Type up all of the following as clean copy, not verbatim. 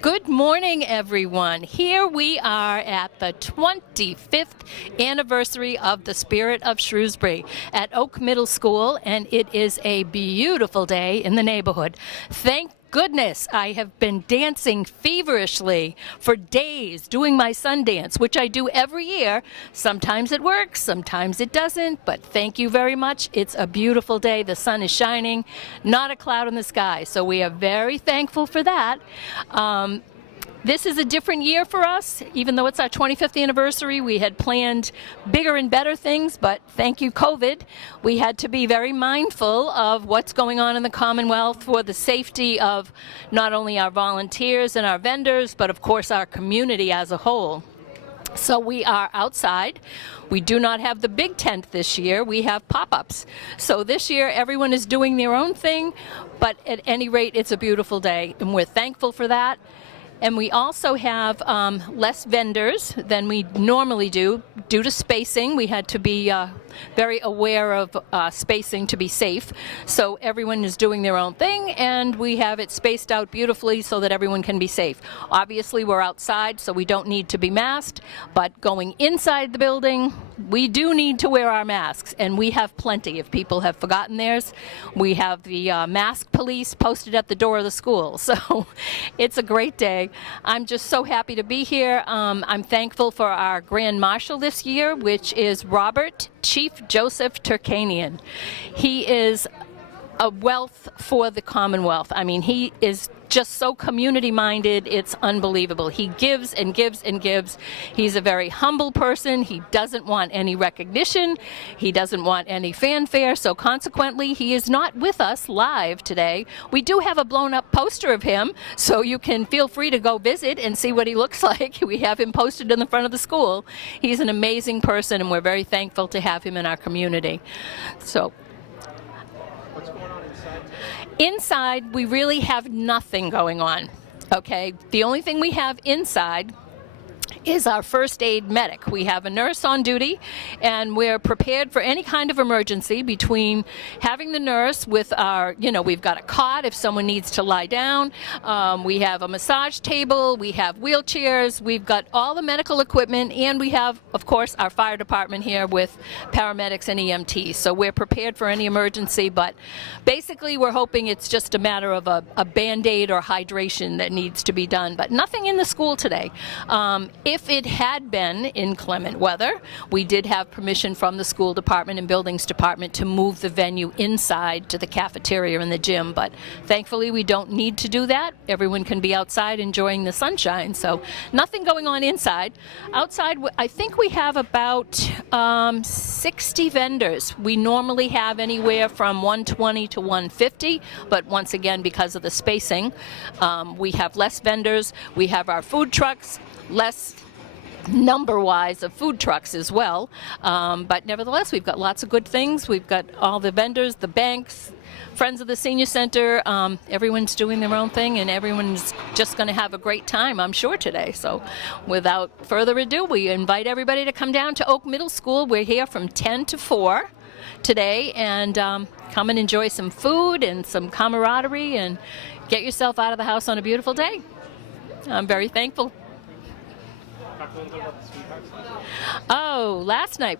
Good morning, everyone. Here we are at the 25th anniversary of the Spirit of Shrewsbury at Oak Middle School, and it is a beautiful day in the neighborhood. Thank goodness I have been dancing feverishly for days, doing my sun dance, which I do every year. Sometimes it works, sometimes it doesn't, but thank you very much. It's a beautiful day. The sun is shining, not a cloud in the sky, so we are very thankful for that. This is a different year for us. Even though it's our 25th anniversary, we had planned bigger and better things, but thank you, COVID. We had to be very mindful of what's going on in the Commonwealth for the safety of not only our volunteers and our vendors, but of course our community as a whole. So we are outside. We do not have the big tent this year. We have pop-ups. So this year everyone is doing their own thing, but at any rate, it's a beautiful day, and we're thankful for that. And we also have less vendors than we normally do due to spacing. We had to be very aware of spacing to be safe. So everyone is doing their own thing, and we have it spaced out beautifully so that everyone can be safe. Obviously, we're outside, so we don't need to be masked, but going inside the building, we do need to wear our masks, and we have plenty. If people have forgotten theirs, we have the mask police posted at the door of the school. So it's a great day. I'm just so happy to be here. I'm thankful for our Grand Marshal this year, which is Chief Joseph Turkanian. He is a wealth for the Commonwealth. I mean, he is just so community-minded, it's unbelievable. He gives and gives and gives. He's a very humble person. He doesn't want any recognition. He doesn't want any fanfare, so consequently, he is not with us live today. We do have a blown-up poster of him, so you can feel free to go visit and see what he looks like. We have him posted in the front of the school. He's an amazing person, and we're very thankful to have him in our community. So, what's going on inside? Inside, we really have nothing going on, okay? The only thing we have inside is our first aid medic. We have a nurse on duty, and we're prepared for any kind of emergency between having the nurse with our, we've got a cot if someone needs to lie down. We have a massage table. We have wheelchairs. We've got all the medical equipment, and we have, of course, our fire department here with paramedics and EMTs. So we're prepared for any emergency, but basically we're hoping it's just a matter of a Band-Aid or hydration that needs to be done, but nothing in the school today. If it had been inclement weather, we did have permission from the school department and buildings department to move the venue inside to the cafeteria and the gym, but thankfully we don't need to do that. Everyone can be outside enjoying the sunshine, so nothing going on inside. Outside, I think we have about 60 vendors. We normally have anywhere from 120 to 150, but once again, because of the spacing, we have less vendors. We have our food trucks, less number-wise of food trucks as well, but nevertheless we've got lots of good things. We've got all the vendors, the banks, friends of the senior center. Everyone's doing their own thing, and everyone's just going to have a great time, I'm sure, today. So without further ado, we invite everybody to come down to Oak Middle School. We're here from 10 to 4 today, and come and enjoy some food and some camaraderie and get yourself out of the house on a beautiful day. I'm very thankful. Oh, last night,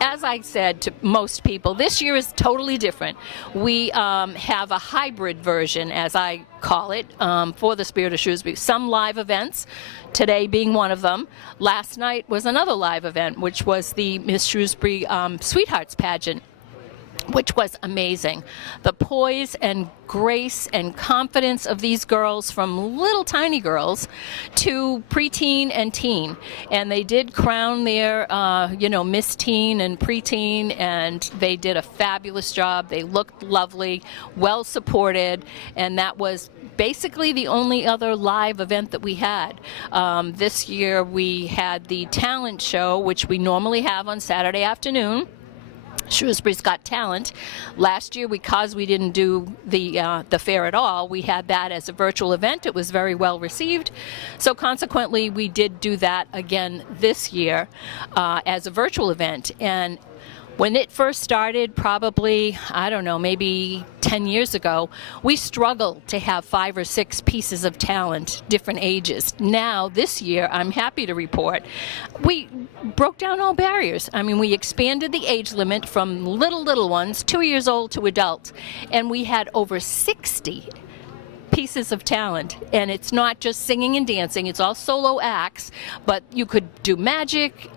as I said to most people, this year is totally different. We have a hybrid version, as I call it, for the Spirit of Shrewsbury. Some live events, today being one of them. Last night was another live event, which was the Miss Shrewsbury Sweethearts pageant, which was amazing. The poise and grace and confidence of these girls, from little tiny girls to preteen and teen. And they did crown their, Miss Teen and preteen, and they did a fabulous job. They looked lovely, well supported, and that was basically the only other live event that we had. This year we had the talent show, which we normally have on Saturday afternoon. Shrewsbury's Got Talent. Last year, because we didn't do the fair at all, we had that as a virtual event. It was very well received. So consequently, we did do that again this year as a virtual event. And When it first started, probably, I don't know, maybe 10 years ago, we struggled to have 5 or 6 pieces of talent, different ages. Now, this year, I'm happy to report, we broke down all barriers. I mean, we expanded the age limit from little ones, 2 years old to adults, and we had over 60 pieces of talent. And it's not just singing and dancing, it's all solo acts, but you could do magic,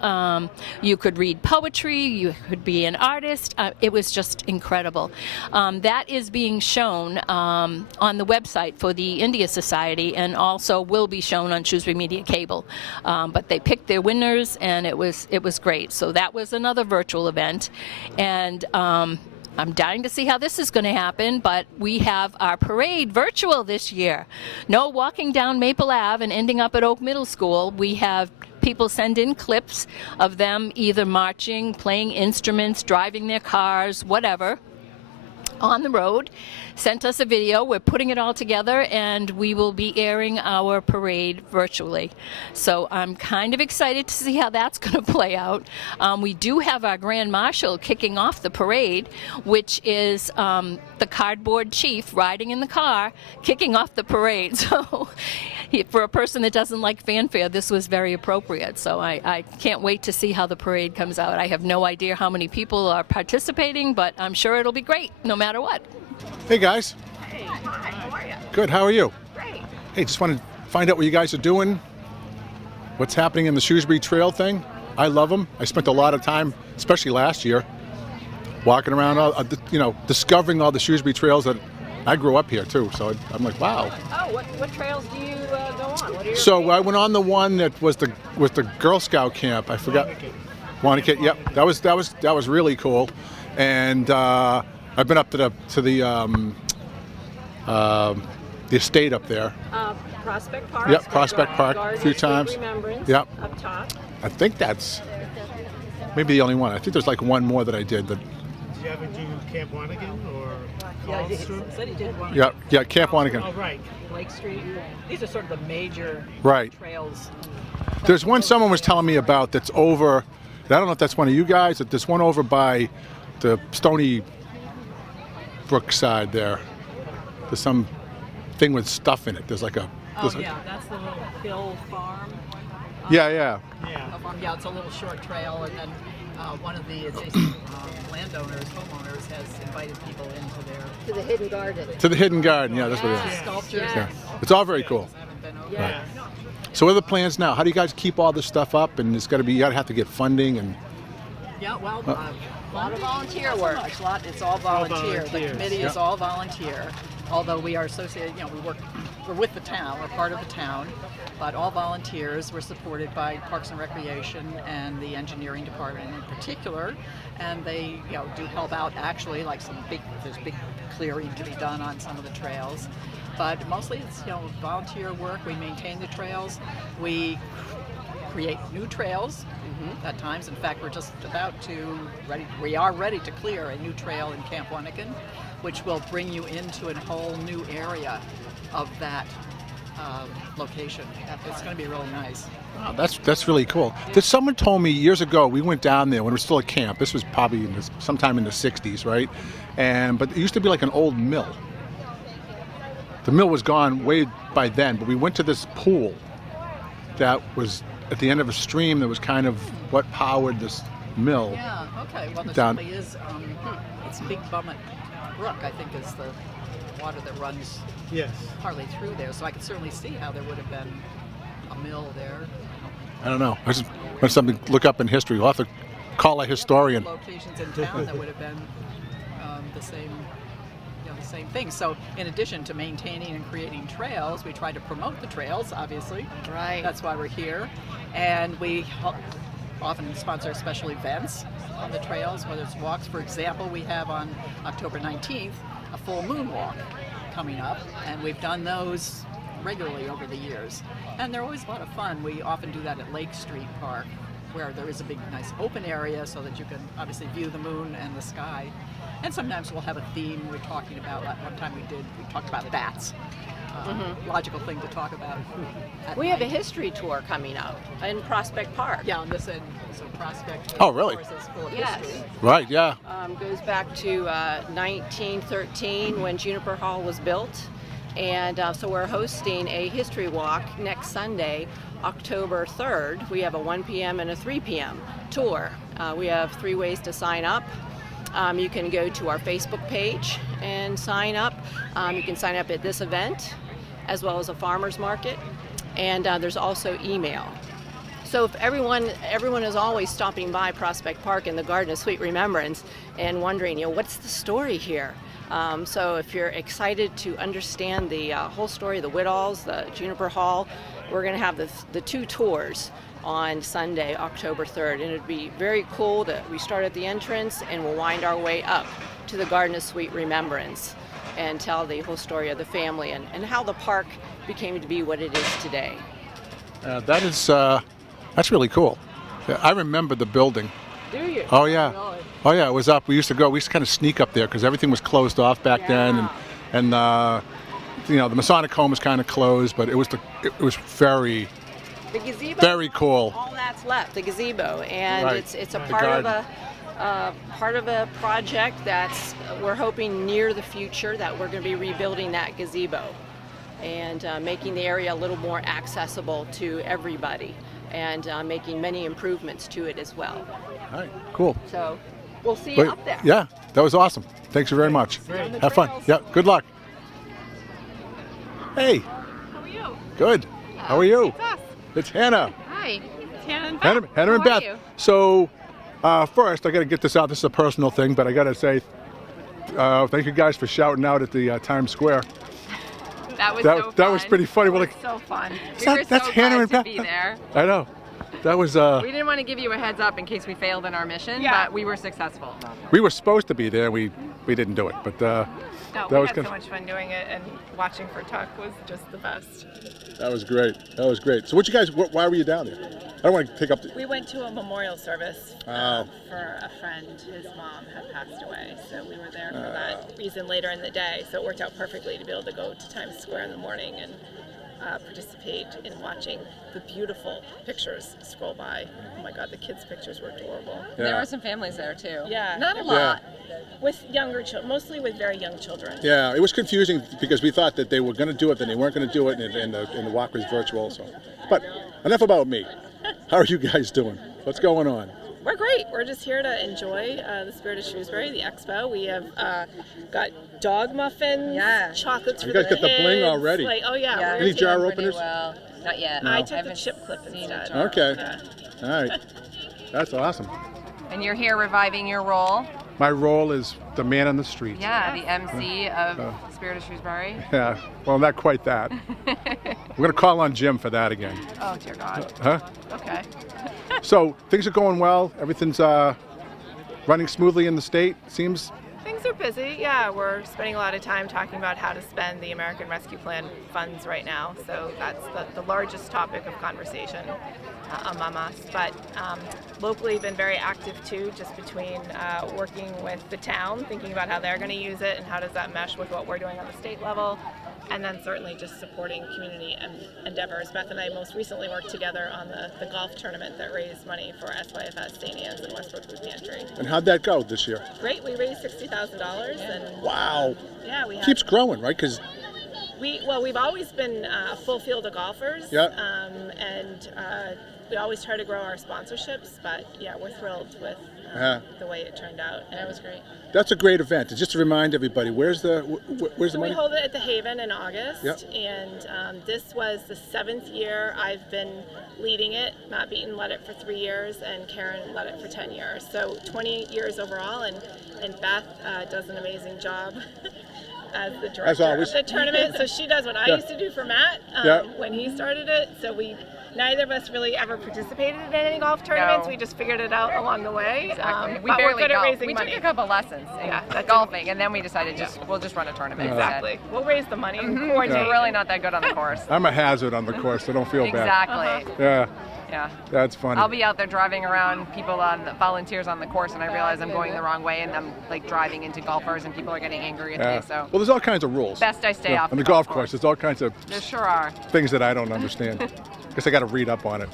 you could read poetry, you could be an artist. It was just incredible. That is being shown on the website for the India Society, and also will be shown on Shrewsbury Media Cable. But they picked their winners, and it was great. So that was another virtual event, and I'm dying to see how this is going to happen, but we have our parade virtual this year. No walking down Maple Ave and ending up at Oak Middle School. We have people send in clips of them either marching, playing instruments, driving their cars, whatever, on the road, sent us a video. We're putting it all together, and we will be airing our parade virtually. So I'm kind of excited to see how that's going to play out. We do have our Grand Marshal kicking off the parade, which is the cardboard chief riding in the car, kicking off the parade. So for a person that doesn't like fanfare, this was very appropriate. So I can't wait to see how the parade comes out. I have no idea how many people are participating, but I'm sure it'll be great no matter what. Hey guys. Hey, hi, how are you? Good, how are you? Great. Hey, just want to find out what you guys are doing, what's happening in the Shrewsbury Trail thing. I love them. I spent a lot of time, especially last year, walking around, discovering all the Shrewsbury trails that I grew up here too. So I'm like, wow. Oh, what trails do you go on? What are your So I went on the one that was the Girl Scout camp. I forgot. Wanakit. Yep, that was really cool. And I've been up to the estate up there. Prospect Park? Yep, Prospect Park a few times. Yep. Up top. I think that's maybe the only one. I think there's like one more that I did. But Did you ever do Camp Wanigan or Yeah, he Collinston? said he did one. yeah, Camp Wanigan. Oh, right. Lake Street. These are sort of the major Right. trails. There's one someone was telling me about that's over. I don't know if that's one of you guys. But there's one over by the Stony Brook side there. There's some thing with stuff in it. There's like a. Oh, yeah, that's the little hill farm. Yeah. Yeah. Yeah, it's a little short trail, and then one of the adjacent homeowners, has invited people into their To the hidden garden. To the hidden garden. Yeah, that's what it is. sculptures. Yeah. It's all very cool. Haven't been over. Yeah. So what are the plans now? How do you guys keep all this stuff up? And it's got to be. You got to have to get funding and. Yeah, well, a lot of volunteer work. It's all volunteer. The volunteers, committee is yeah. all volunteer. Although we are associated, we're with the town, we're part of the town, but all volunteers. We're supported by Parks and Recreation and the engineering department in particular, and they, do help out actually, like there's big clearing to be done on some of the trails. But mostly it's, volunteer work. We maintain the trails. We create new trails at times. In fact, we're just we are ready to clear a new trail in Camp Wanigan, which will bring you into a whole new area of that location. It's going to be really nice. Wow, that's really cool. Someone told me years ago, we went down there when it was still a camp. This was probably sometime in the 60s, right? But it used to be like an old mill. The mill was gone way by then, but we went to this pool that was at the end of a stream that was kind of what powered this mill. Yeah, okay. Well, there Down. certainly is, it's Big Bummit Brook, I think, is the water that runs Yes. partly through there. So I could certainly see how there would have been a mill there. I don't know. I just want something to look up in history. We'll have to call a historian. Locations in town that would have been the same, the same thing. So in addition to maintaining and creating trails, we try to promote the trails, obviously. Right. That's why we're here. And we often sponsor special events on the trails, whether it's walks. For example, we have on October 19th a full moon walk coming up, and we've done those regularly over the years. And they're always a lot of fun. We often do that at Lake Street Park, where there is a big, nice open area so that you can obviously view the moon and the sky. And sometimes we'll have a theme we're talking about. Like one time we talked about bats. logical thing to talk about. We have a history tour coming up in Prospect Park. Yeah, on this end, so Prospect. Oh, really? Of course, is full of Yes. history. Right, yeah. Goes back to 1913 when Juniper Hall was built. And so we're hosting a history walk next Sunday, October 3rd. We have a 1 p.m. and a 3 p.m. tour. We have 3 ways to sign up. You can go to our Facebook page and sign up. You can sign up at this event as well as a farmer's market. And there's also email. So if everyone is always stopping by Prospect Park in the Garden of Sweet Remembrance and wondering, what's the story here? So if you're excited to understand the whole story of the Whittals, the Juniper Hall, we're going to have the 2 tours on Sunday, October 3rd. And it'd be very cool that we start at the entrance and we'll wind our way up to the Garden of Sweet Remembrance and tell the whole story of the family and how the park became to be what it is today. That's really cool. I remember the building. Do you? Oh yeah. Oh yeah, it was up. We used to kind of sneak up there because everything was closed off back then, and the Masonic home was kind of closed, but it was very The gazebo. very cool. All that's left, the gazebo, and Right. it's a The part of a project that's we're hoping near the future that we're going to be rebuilding that gazebo and making the area a little more accessible to everybody and making many improvements to it as well. All right, cool. So we'll see you Wait, up there. yeah, that was awesome. Thanks very much. On the Have fun. trails. Yeah, good luck. Hey. How are you? Good. How are you? It's us. It's Hannah. Hi. It's Hannah and Beth. Hannah and How Beth. are you? So, first, I got to get this out. This is a personal thing, but I got to say, thank you guys for shouting out at the Times Square. That was That- so fun. that was pretty funny. It We're was like, so fun. That's Hannah and Beth. To be there. I know. That was. We didn't want to give you a heads up in case we failed in our mission, Yeah. but we were successful. We were supposed to be there. We didn't do it, but No, that we was had kind so much fun doing it, and watching for Tuck was just the best. that was great. That was great. So, what you guys? Why were you down there? I don't want to take up. We went to a memorial service Oh. for a friend. His mom had passed away, so we were there for that reason later in the day. So it worked out perfectly to be able to go to Times Square in the morning and participate in watching the beautiful pictures scroll by. Oh my God, the kids' pictures were adorable. There were some families there too. Yeah. Not a Yeah. lot. With younger children, mostly with very young children. Yeah, it was confusing because we thought that they were going to do it, then they weren't going to do it, and the walk was virtual. So, but enough about me. How are you guys doing? What's going on? We're great. We're just here to enjoy the Spirit of Shrewsbury, the expo. We have got dog muffins, Yeah. chocolates You for guys the got the bling kids. already. Like, oh yeah. Yeah, we're Any it's jar doing pretty openers? Well. Not yet. I took the haven't chip clip seen a instead. jar. Okay. Yeah. All right. That's awesome. And you're here reviving your role. My role is the man on the street. Yeah, the MC of Spirit of Shrewsbury. Yeah. Well, not quite that. We're going to call on Jim for that again. Oh dear God. Huh? Okay. So things are going well. Everything's running smoothly in the state. Seems. Things are busy. Yeah, we're spending a lot of time talking about how to spend the American Rescue Plan funds right now. So that's the largest topic of conversation among us. But locally, been very active too, just between working with the town, thinking about how they're going to use it and how does that mesh with what we're doing on the state level. And then certainly just supporting community endeavors. Beth and I most recently worked together on the golf tournament that raised money for SYFS, St. Anne's, and Westbrook Food Pantry. And how'd that go this year? Great, we raised $60,000, and Wow. yeah, we had, Keeps growing, right? Because we've always been a full field of golfers, Yeah. And we always try to grow our sponsorships. But yeah, we're thrilled with the way it turned out, and it was great. that's a great event. And just to remind everybody, where's the So we money? hold it at the Haven in August, Yep. and this was the 7th year I've been leading it. Matt Beaton led it for 3 years, and Karen led it for 10 years. So 28 years overall, and Beth does an amazing job as the director always. of the tournament. So she does what I Yeah. used to do for Matt Yeah. when he started it. So neither of us really ever participated in any golf tournaments. No. We just figured it out along the way. Exactly. We but barely we're good at golf. raising We money. took a couple lessons in Yeah, that's golfing, and then we decided we'll just run a tournament. Exactly. Instead. We'll raise the money and We're coordinate. really not that good on the course. I'm a hazard on the course, so don't feel bad. Exactly. Yeah. Yeah. That's funny. I'll be out there driving around volunteers on the course, and I realize I'm going the wrong way, and I'm like driving into golfers, and people are getting angry at me. So well, there's all kinds of rules. best I stay off on the golf course. There's all kinds of There sure are. things that I don't understand. Guess I got to read up on it.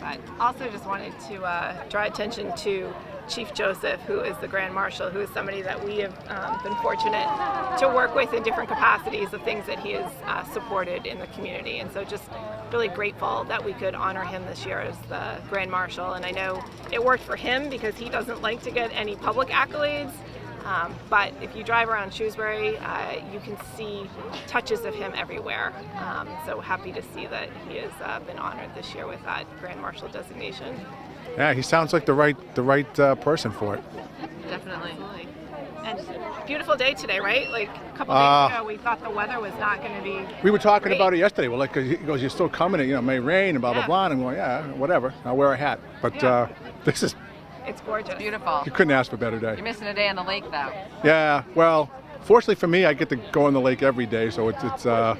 But also just wanted to draw attention to Chief Joseph, who is the Grand Marshal, who is somebody that we have been fortunate to work with in different capacities of things that he has supported in the community. And so just really grateful that we could honor him this year as the Grand Marshal. And I know it worked for him because he doesn't like to get any public accolades. But if you drive around Shrewsbury, you can see touches of him everywhere. So happy to see that he has been honored this year with that Grand Marshal designation. Yeah, he sounds like the right person for it. Definitely. And beautiful day today, right? Like a couple days ago, we thought the weather was not going to be. We were talking great. about it yesterday. Well, like he goes, you're still coming. It may rain and blah blah blah. And I'm going, yeah, whatever. I'll wear a hat. But this is. It's gorgeous. Beautiful. You couldn't ask for a better day. You're missing a day on the lake, though. Yeah. Well, fortunately for me, I get to go on the lake every day, so it's I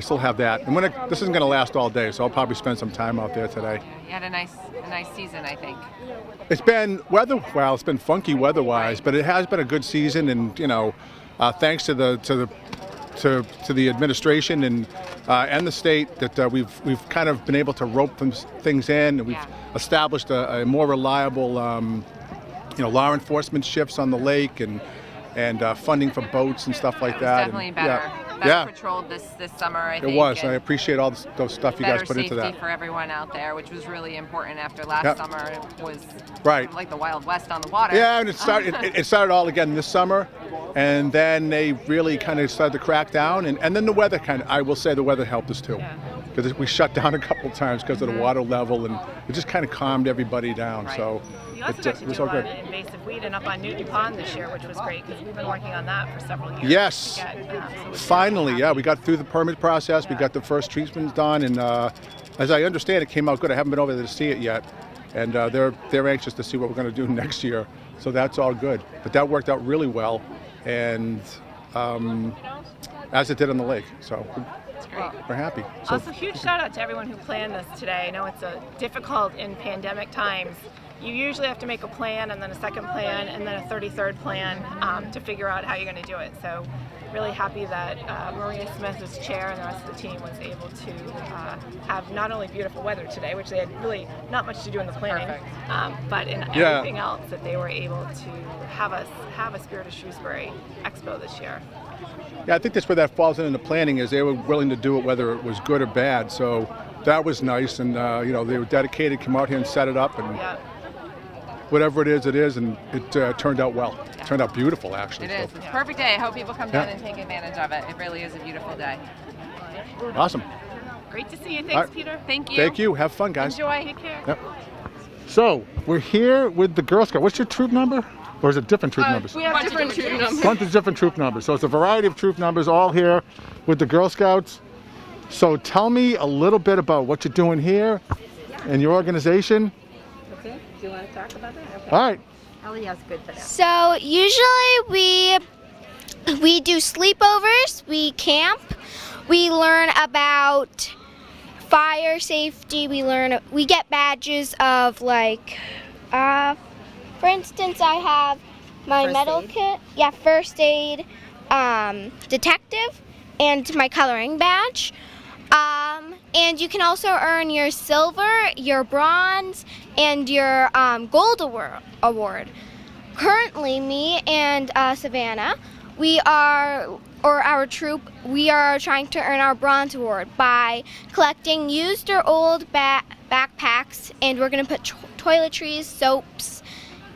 still have that. And this isn't going to last all day, so I'll probably spend some time out there today. You had a nice season, I think. It's been it's been funky weather-wise, but it has been a good season, and thanks to the administration and the state that we've kind of been able to rope things in, and we've established a more reliable law enforcement shifts on the lake and funding for boats and stuff like that. Definitely better. Better patrolled this summer, I think. It was. I appreciate all those stuff you guys put into that. Better safety for everyone out there, which was really important after last summer. It was like the Wild West on the water. Yeah, and it started all again this summer, and then they really kind of started to crack down, and then the weather I will say the weather helped us too. Because we shut down a couple of times because of the water level, and it just kind of calmed everybody down. Right. So You also got to do a lot of invasive weeding up on Newton Pond this year, which was great because we've been working on that for several years. Yes. Finally, we got through the permit process. We got the first treatments done, and as I understand, it came out good. I haven't been over there to see it yet, and they're anxious to see what we're going to do next year. So that's all good. But that worked out really well, and as it did on the lake. So. We're happy. So, also, huge shout out to everyone who planned this today. I know it's difficult in pandemic times. You usually have to make a plan and then a second plan and then a 33rd plan to figure out how you're going to do it. So really happy that Maria Smith as chair and the rest of the team was able to have not only beautiful weather today, which they had really not much to do in the planning, but in everything else that they were able to have a Spirit of Shrewsbury Expo this year. Yeah, I think that's where that falls into planning, is they were willing to do it whether it was good or bad. So that was nice, and they were dedicated, come out here and set it up, and whatever it is, and it turned out well. It turned out beautiful, actually. It is. It's a perfect day. I hope people come down and take advantage of it. It really is a beautiful day. Awesome. Great to see you. Thanks, Peter. Thank you. Thank you. Have fun, guys. Enjoy. Take care. Yep. So we're here with the Girl Scout. What's your troop number? Or is it different troop numbers? We have different troop numbers. Bunch of different troop numbers. So it's a variety of troop numbers all here with the Girl Scouts. So tell me a little bit about what you're doing here and your organization. Okay. Do you want to talk about that? Okay. All right. Ellie has good for that. So usually we do sleepovers, we camp, we learn about fire safety, we get badges of for instance, I have my First medal aid? kit, first aid, detective, and my coloring badge. And you can also earn your silver, your bronze, and your gold award. Currently, me and Savannah, our troop, we are trying to earn our bronze award by collecting used or old backpacks, and we're going to put toiletries, soaps,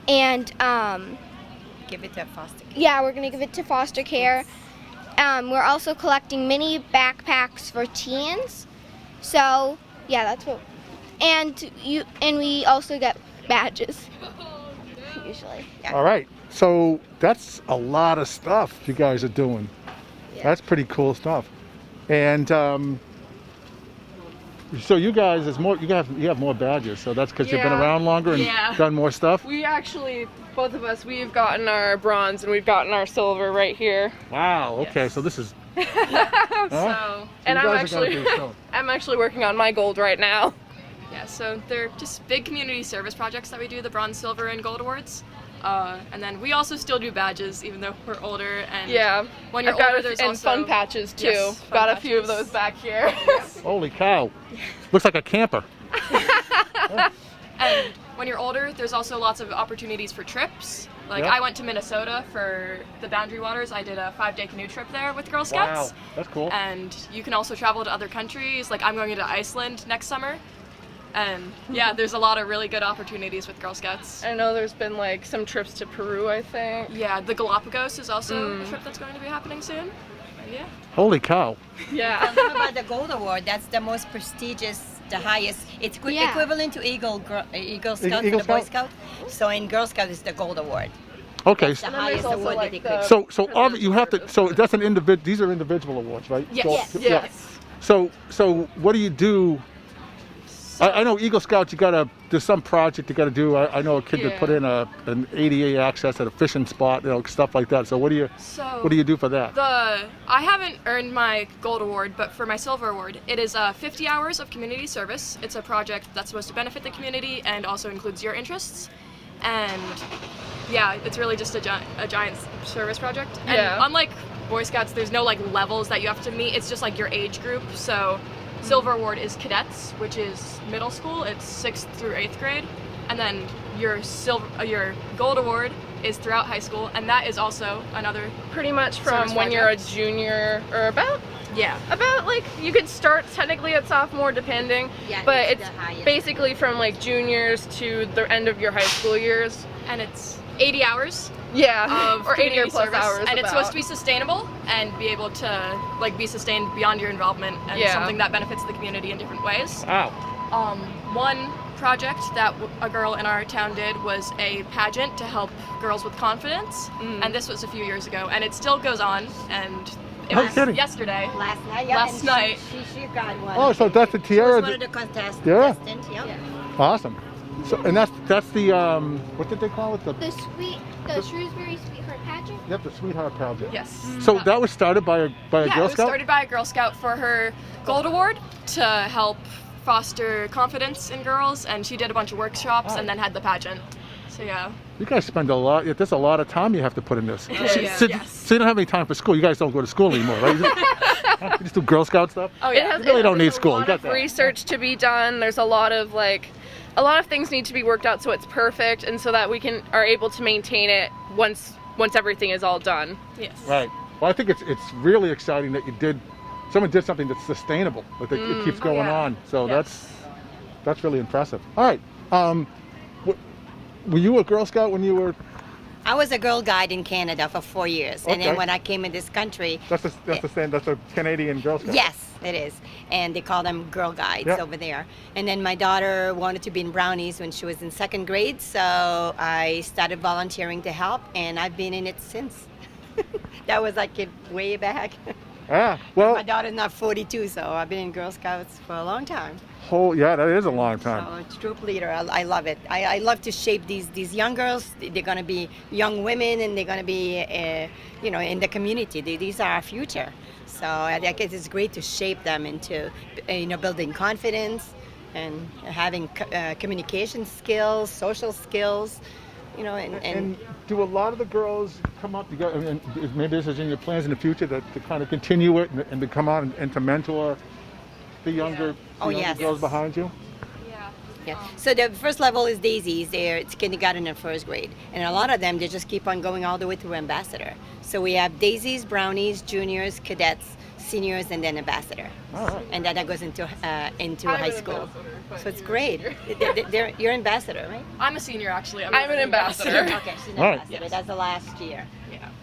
and Give it to foster care. yeah, we're going to give it to foster care. We're also collecting mini backpacks for teens. So, yeah, that's what. And we also get badges usually. Yeah. All right. So that's a lot of stuff you guys are doing. Yeah. That's pretty cool stuff. And so you guys, you have more badges. So that's because you've been around longer and done more stuff. We actually, both of us, we've gotten our bronze and we've gotten our silver right here. Wow. Okay. So this is. And I'm actually working on my gold right now. Yeah, so they're just big community service projects that we do, the bronze, silver, and gold awards. And then we also still do badges, even though we're older. And Yeah. when you're I've got older, a- there's and also fun patches too. Yes, fun got a few of patches. those back here. Holy cow! Looks like a camper. And when you're older, there's also lots of opportunities for trips. Like Yep. I went to Minnesota for the Boundary Waters. I did a 5-day canoe trip there with Girl Scouts. Wow, that's cool. And you can also travel to other countries. Like I'm going to Iceland next summer. And yeah, there's a lot of really good opportunities with Girl Scouts. I know there's been like some trips to Peru, I think. Yeah, the Galapagos is also a trip that's going to be happening soon. And yeah. Holy cow! Yeah. Tell them about the Gold Award. That's the most prestigious, the highest. It's Yeah. equivalent to Eagle Scout Eagle for the Boy Scout? Scout. So in Girl Scout, it's the Gold Award. Okay, The so highest also, award like, that they could. so you have to. So that's an individual. These are individual awards, right? Yes. So, Yes. So what do you do? I know Eagle Scouts. There's some project you got to do. I know a kid that put in an ADA access at a fishing spot, stuff like that. So what do you do for that? I haven't earned my gold award, but for my silver award, it is 50 hours of community service. It's a project that's supposed to benefit the community and also includes your interests. And yeah, it's really just a giant service project. And Yeah. unlike Boy Scouts, there's no like levels that you have to meet. It's just like your age group. So silver award is cadets, which is middle school. It's 6th through 8th grade. And then your gold award is throughout high school, and that is also another Pretty much Service from when you're a project. junior or about yeah. like you could start technically at sophomore depending, Yeah, but it's it's the highest. basically from like juniors to the end of your high school years. And it's 80 hours Yeah, of or 80 or community plus service, hours. and it's supposed to about. be sustainable and be able to like be sustained beyond your involvement and Yeah. something that benefits the community in different ways. Wow. One project that a girl in our town did was a pageant to help girls with confidence, and this was a few years ago, and it still goes on, and it No was kidding. yesterday. Last night, yeah. Last and night. She got one. Oh, so that's the She was tiara. one of the contestants. Yeah. Yeah. Awesome. So and that's the what did they call it? The Shrewsbury Sweetheart Pageant. Yep, the Sweetheart Pageant. Yes. So that was started by a Yeah, Girl it was Scout. started by a Girl Scout for her Gold Award to help foster confidence in girls, and she did a bunch of workshops and then had the pageant. So yeah. You guys spend a lot. There's a lot of time you have to put in this. yeah. So Yes. you don't have any time for school. You guys don't go to school anymore, right? You just do Girl Scout stuff. Oh It yeah. has, You really it don't need has school, A you lot got of that. research to be done. There's a lot of things need to be worked out so it's perfect, and so that we are able to maintain it once everything is all done. Yes. Right. Well, I think it's really exciting that someone did something that's sustainable. Like it keeps going yeah. on. So Yes. that's really impressive. All right. Were you a Girl Scout when you were? I was a Girl Guide in Canada for 4 years, and Okay. then when I came in this country, That's the same. That's a Canadian Girl Scout. yes, it is, and they call them Girl Guides Yep. over there. And then my daughter wanted to be in Brownies when she was in 2nd grade, so I started volunteering to help, and I've been in it since. That was like way back. Ah. Well. My daughter's not 42, so I've been in Girl Scouts for a long time. Yeah, that is a long time. So it's troop leader. I love it. I love to shape these young girls. They're going to be young women, and they're going to be, in the community. These are our future. So I think it's great to shape them into, building confidence and having communication skills, social skills, And do a lot of the girls come up? Maybe this is in your plans in the future to kind of continue it and to come out and to mentor the younger, yes. girls behind you. Yeah. So the first level is daisies. It's kindergarten and 1st grade, and a lot of them they just keep on going all the way through ambassador. So we have daisies, brownies, juniors, cadets, seniors, and then ambassador. All right. And then that goes into I'm high an school. ambassador, but So it's great. You're ambassador, right? I'm a senior actually. I'm an ambassador. Okay, she's an All right. ambassador. That's the last year.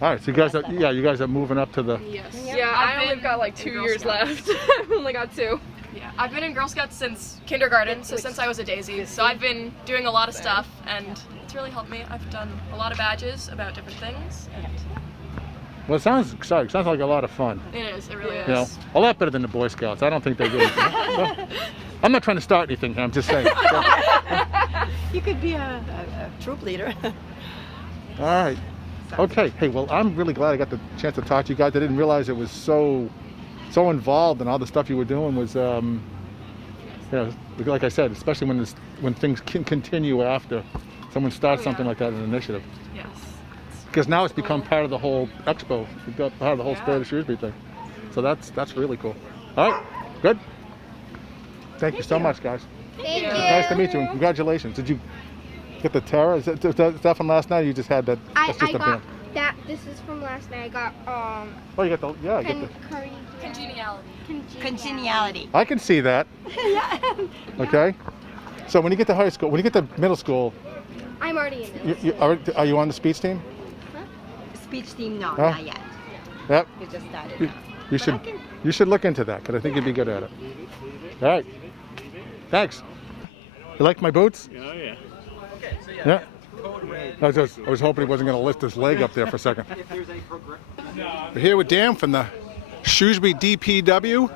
All right. So you guys are moving up to the. Yes. Yeah, I I've only been got like in 2 Girl years Scouts. left. I've only got 2. Yeah, I've been in Girl Scouts since kindergarten, so since I was a daisy. So I've been doing a lot of stuff, and it's really helped me. I've done a lot of badges about different things, and Well, it sounds exciting. Sounds like a lot of fun. it is. It really You know, is. a lot better than the Boy Scouts. I don't think they really. I'm not trying to start anything here. I'm just saying. You could be a troop leader. All right. Okay. Hey, well, I'm really glad I got the chance to talk to you guys. I didn't realize it was so involved, and all the stuff you were doing was Yeah, like I said, especially when things can continue after someone starts something like that, an initiative. Yes. Because now it's become part of the whole expo, it's got part of the whole Spirit of Shrewsbury thing. So that's really cool. All right, good. Thank you so much, guys. Thank you. Nice to meet you, and congratulations. Did you get the Terra? Is that from last night? Or you just had that? I That's just a got band. that. This is from last night. I got Oh, you got the I get the. Congeniality. Congeniality. I can see that. Okay. So when you get to high school, when you get to middle school, I'm already in this. are you on the speech team? Speech team, no, Oh. not yet. Yep. You just started. You should look into that because I think you'd be good at it. All right. Thanks. You like my boots? Oh yeah. Yeah. I was hoping he wasn't going to lift his leg up there for a second. We're here with Dan from the Shrewsbury DPW.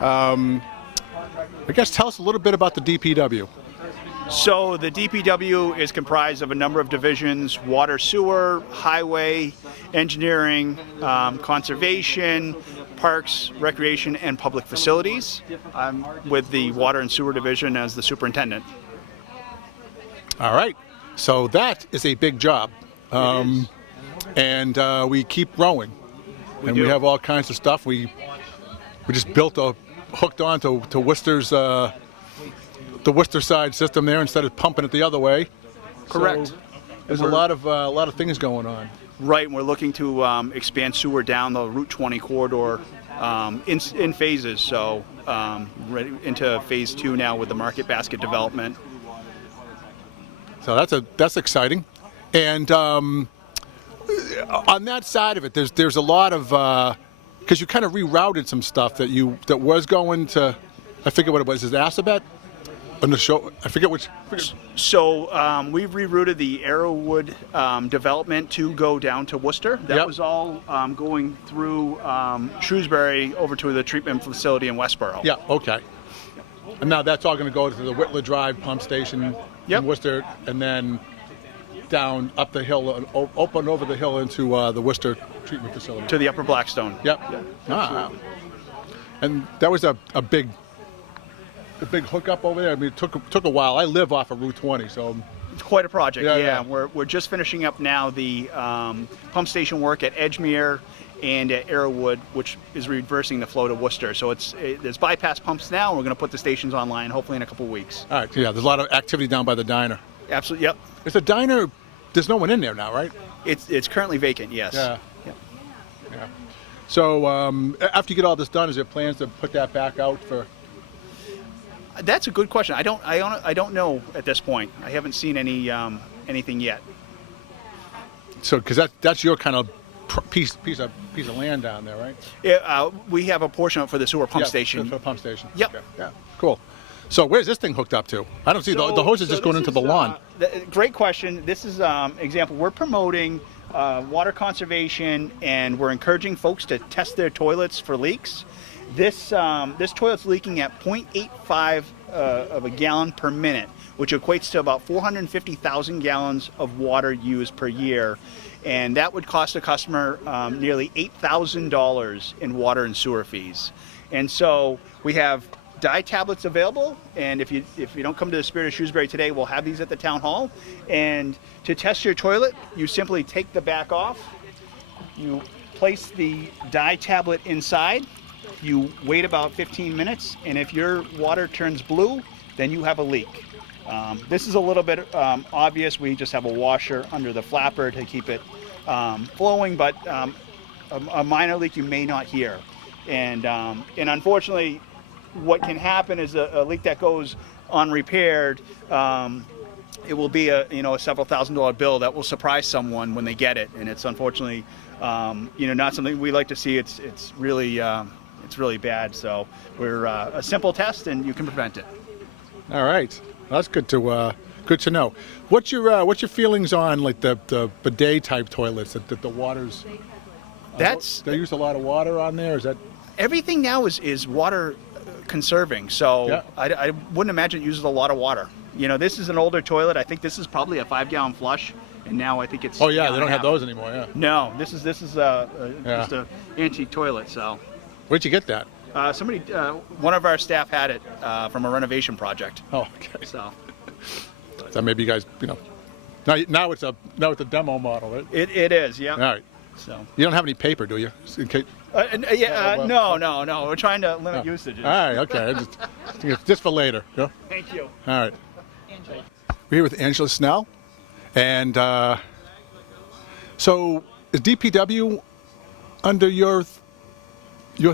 I guess tell us a little bit about the DPW. So the DPW is comprised of a number of divisions: water, sewer, highway, engineering, conservation, parks, recreation, and public facilities. I'm with the water and sewer division as the superintendent. All right. So that is a big job. And we keep growing. We have all kinds of stuff. We just hooked on to Worcester's the Worcester side system there instead of pumping it the other way. Correct. So there's a lot of things going on. Right, and we're looking to expand sewer down the Route 20 corridor in phases. So ready into phase 2 now with the market basket development. So that's exciting. And on that side of it, there's a lot of because you kind of rerouted some stuff that was going to, I forget what it was. Is it Ssma? On the show, I forget which. So we've rerouted the Arrowwood development to go down to Worcester. That was all going through Shrewsbury over to the treatment facility in Westboro. Yeah. Okay. And now that's all going to go to the Whitler Drive pump station in Worcester, and then down up the hill and open over the hill into the Worcester treatment facility. To the Upper Blackstone. Yep. And that was a big hookup over there. I mean, it took a while. I live off of Route 20, so it's quite a project. Yeah. We're just finishing up now the pump station work at Edgemere and at Arrowwood, which is reversing the flow to Worcester. So there's bypass pumps now. We're going to put the stations online hopefully in a couple of weeks. All right. Yeah, there's a lot of activity down by the diner. Absolutely. Yep. Is the diner? There's no one in there now, right? It's currently vacant. Yes. Yeah. So after you get all this done, is there plans to put that back out for? That's a good question. I don't know at this point. I haven't seen anything yet. So because that's your kind of piece of land down there, right? Yeah, we have a portion of it for the sewer pump station. For the pump station. Yep. Okay. Yeah. Cool. So where's this thing hooked up to? I don't see the hose is just going into the lawn. Great question. This is example. We're promoting water conservation, and we're encouraging folks to test their toilets for leaks. This toilet's leaking at 0.85 of a gallon per minute, which equates to about 450,000 gallons of water used per year. And that would cost a customer nearly $8,000 in water and sewer fees. And so we have dye tablets available, and if you don't come to the Spirit of Shrewsbury today, we'll have these at the town hall. And to test your toilet, you simply take the back off, you place the dye tablet inside, you wait about 15 minutes, and if your water turns blue, then you have a leak. This is a little bit obvious. We just have a washer under the flapper to keep it flowing, but a minor leak you may not hear. And unfortunately, what can happen is a leak that goes unrepaired. It will be a several $1,000s bill that will surprise someone when they get it, and it's unfortunately not something we like to see. It's really bad. So we're a simple test, and you can prevent it. All right, that's good to know. What's your feelings on like the bidet type toilets that the water's? They use a lot of water on there. Is that everything now is water conserving? So I wouldn't imagine it uses a lot of water. This is an older toilet. I think this is probably a 5-gallon flush, and now I think it's. Oh yeah, they don't have those anymore. Yeah. No, this is just an antique toilet. So. Where'd you get that? One of our staff had it from a renovation project. Oh, okay. So So maybe you guys, now it's a demo model, right? it is, yeah. All right. So You don't have any paper, do you? In case, no. We're trying to limit usages. all right, okay. Just for later. Yeah? Thank you. All right. We're here with Angela Snell, and so is DPW under your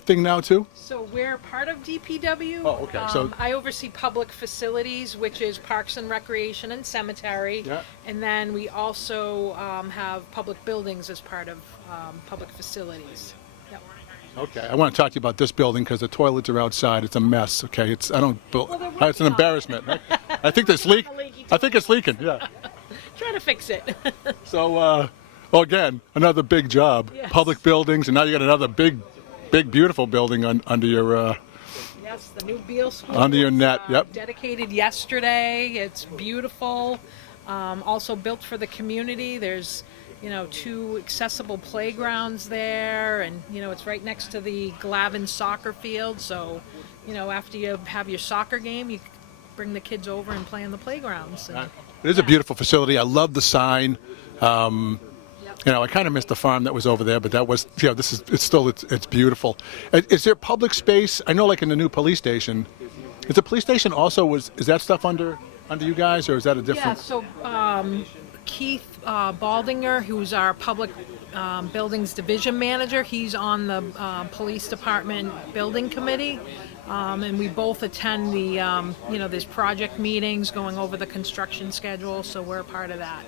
thing now too? So we're part of DPW. Oh, okay. So I oversee public facilities, which is parks and recreation and cemetery. Yeah. And then we also have public buildings as part of public facilities. Yep. okay, I want to talk to you about this building because the toilets are outside. It's a mess. Okay, it's an embarrassment. I think it's leaking. Yeah. Trying to fix it. So again, another big job. Yes. Public buildings, and now you got another big, beautiful building under your. Yes, the new Beale School. Under your was, net, yep. Dedicated yesterday. It's beautiful. Also built for the community. There's, 2 accessible playgrounds there, and it's right next to the Glavin soccer field. So, after you have your soccer game, you bring the kids over and play on the playgrounds. And, It is a beautiful facility. I love the sign. I kind of missed the farm that was over there, but that was, it's beautiful. Is there public space? I know, like in the new police station, is the police station also is that stuff under you guys, or is that a different? Yeah. So Keith Baldinger, who's our public buildings division manager, he's on the police department building committee. And we both attend the, there's project meetings going over the construction schedule, so we're a part of that.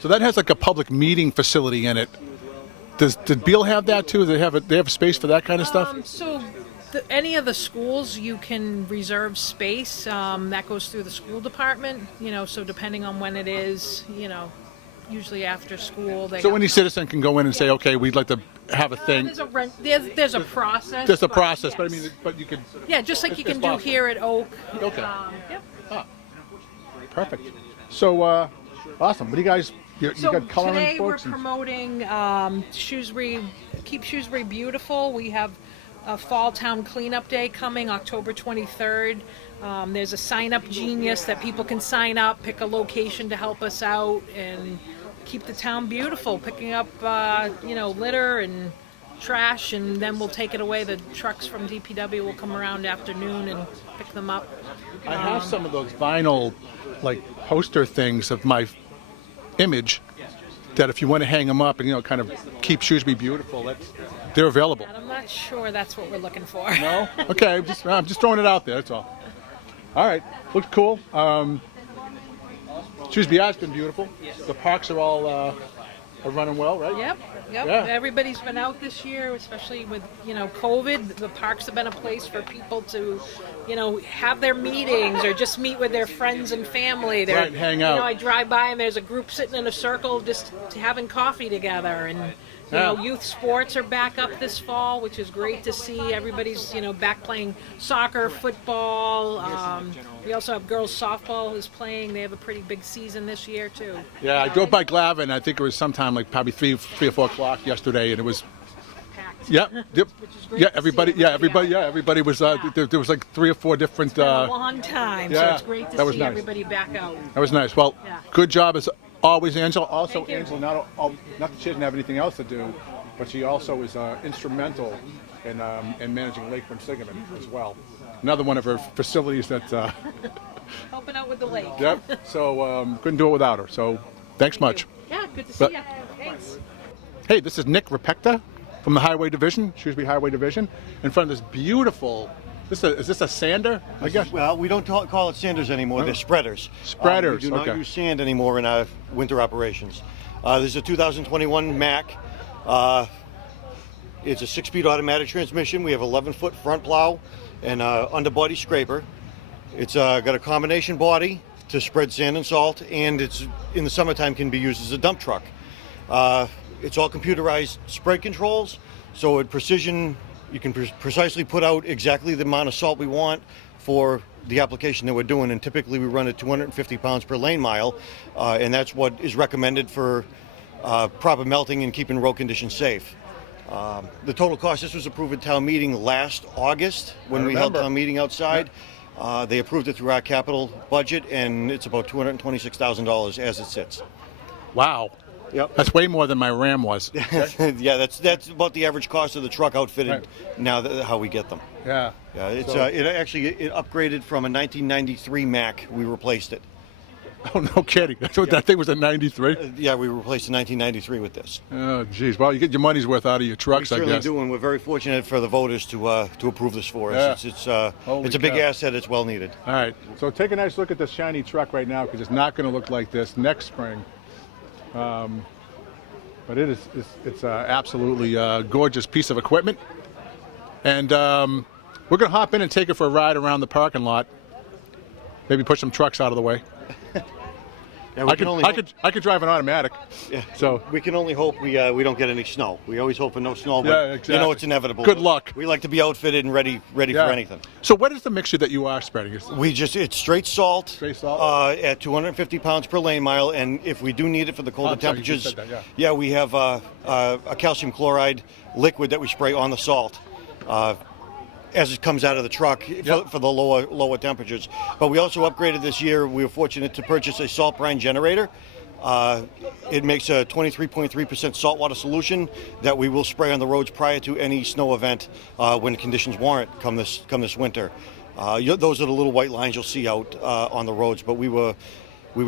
So that has like a public meeting facility in it. Did Beale have that too? They have space for that kind of stuff? So any of the schools, you can reserve space. That goes through the school department, so depending on when it is, usually after school. So any citizen can go in and say, okay, we'd like to have a thing. There's a process. There's a process, yes. but I mean, but you could. Yeah, just like you can do possible. here at Oak. Okay. Yep. Perfect. So awesome. What do you guys? You got coloring today books we're promoting Shrewsbury, Keep Shrewsbury Beautiful. We have a Fall Town Cleanup Day coming October 23rd. There's a sign-up genius that people can sign up, pick a location to help us out, and keep the town beautiful. Picking up, litter and trash, and then we'll take it away. The trucks from DPW will come around afternoon and pick them up. I have some of those vinyl, like poster things of my image. That if you want to hang them up and kind of keep Shrewsbury beautiful, they're available. I'm not sure that's what we're looking for. No? Okay, I'm just throwing it out there. That's all. All right, looks cool. Shrewsbury has been beautiful. The parks are all are running well, right? Yep. Yeah. Everybody's been out this year, especially with COVID. The parks have been a place for people to, have their meetings or just meet with their friends and family. Right, hang out. I drive by and there's a group sitting in a circle just having coffee together, and youth sports are back up this fall, which is great to see. Everybody's back playing soccer, football. We also have girls softball who's playing. They have a pretty big season this year too. Yeah, I drove by Glavin. I think it was sometime like probably 3 or 4 o'clock yesterday, and it was. Packed. Yep. Which is great yeah, to everybody. see Yeah, everybody. Yeah, everybody was. There was like 3 or 4 different. It's been a long time, so yeah, it's great to that was see nice. everybody back out. That was nice. Well, Yeah. good job as always, Angela. Also, Thank you. Angela, not that she doesn't have anything else to do, but she also is instrumental in managing Lakewood Ssma as well. Another one of her facilities that. Helping out with the lake. Yep. So couldn't do it without her. So thanks much. Yeah, good to see you. Thanks. Hey, this is Nick Rapecta from the Highway Division, Shrewsbury Highway Division, in front of this beautiful. Is this a sander? I guess. Well, we don't call it sanders anymore. They're spreaders. Spreaders. We do not use sand anymore in our winter operations. This is a 2021 Mack. It's a 6-speed automatic transmission. We have 11-foot front plow and underbody scraper. It's got a combination body to spread sand and salt, and it's in the summertime can be used as a dump truck. It's all computerized spread controls, so at precision you can precisely put out exactly the amount of salt we want for the application that we're doing, and typically we run at 250 pounds per lane mile, and that's what is recommended for proper melting and keeping road conditions safe. The total cost, this was approved at town meeting last August when we held town meeting outside. They approved it through our capital budget, and it's about $226,000 as it sits. Wow. Yep. That's way more than my Ram was. Yeah, that's about the average cost of the truck outfitted. Now how we get them. Yeah. Yeah, it's So- it upgraded from a 1993 Mack. We replaced it. Oh, no kidding. That's what that thing was, a 93? Yeah, we replaced the 1993 with this. Oh, geez. Well, you get your money's worth out of your trucks, We I certainly guess. do, and we're very fortunate for the voters to approve this for us. Yeah. It's a big cow. asset. It's well needed. All right. So take a nice look at this shiny truck right now, because it's not going to look like this next spring. But it's absolutely gorgeous piece of equipment. And we're going to hop in and take it for a ride around the parking lot. Maybe push some trucks out of the way. Yeah, I could drive an automatic. Yeah. So we can only hope we don't get any snow. We always hope for no snow, but Yeah, exactly. you know it's inevitable. Good luck. We like to be outfitted and ready for anything. So what is the mixture that you are spreading? It's straight salt. Straight salt. At 250 pounds per lane mile, and if we do need it for the colder I'm sorry, you just temperatures, said that, yeah. we have a calcium chloride liquid that we spray on the salt. As it comes out of the truck for the lower temperatures. But we also upgraded this year. We were fortunate to purchase a salt brine generator. It makes a 23.3% saltwater solution that we will spray on the roads prior to any snow event when conditions warrant come this winter. Those are the little white lines you'll see out on the roads. But we were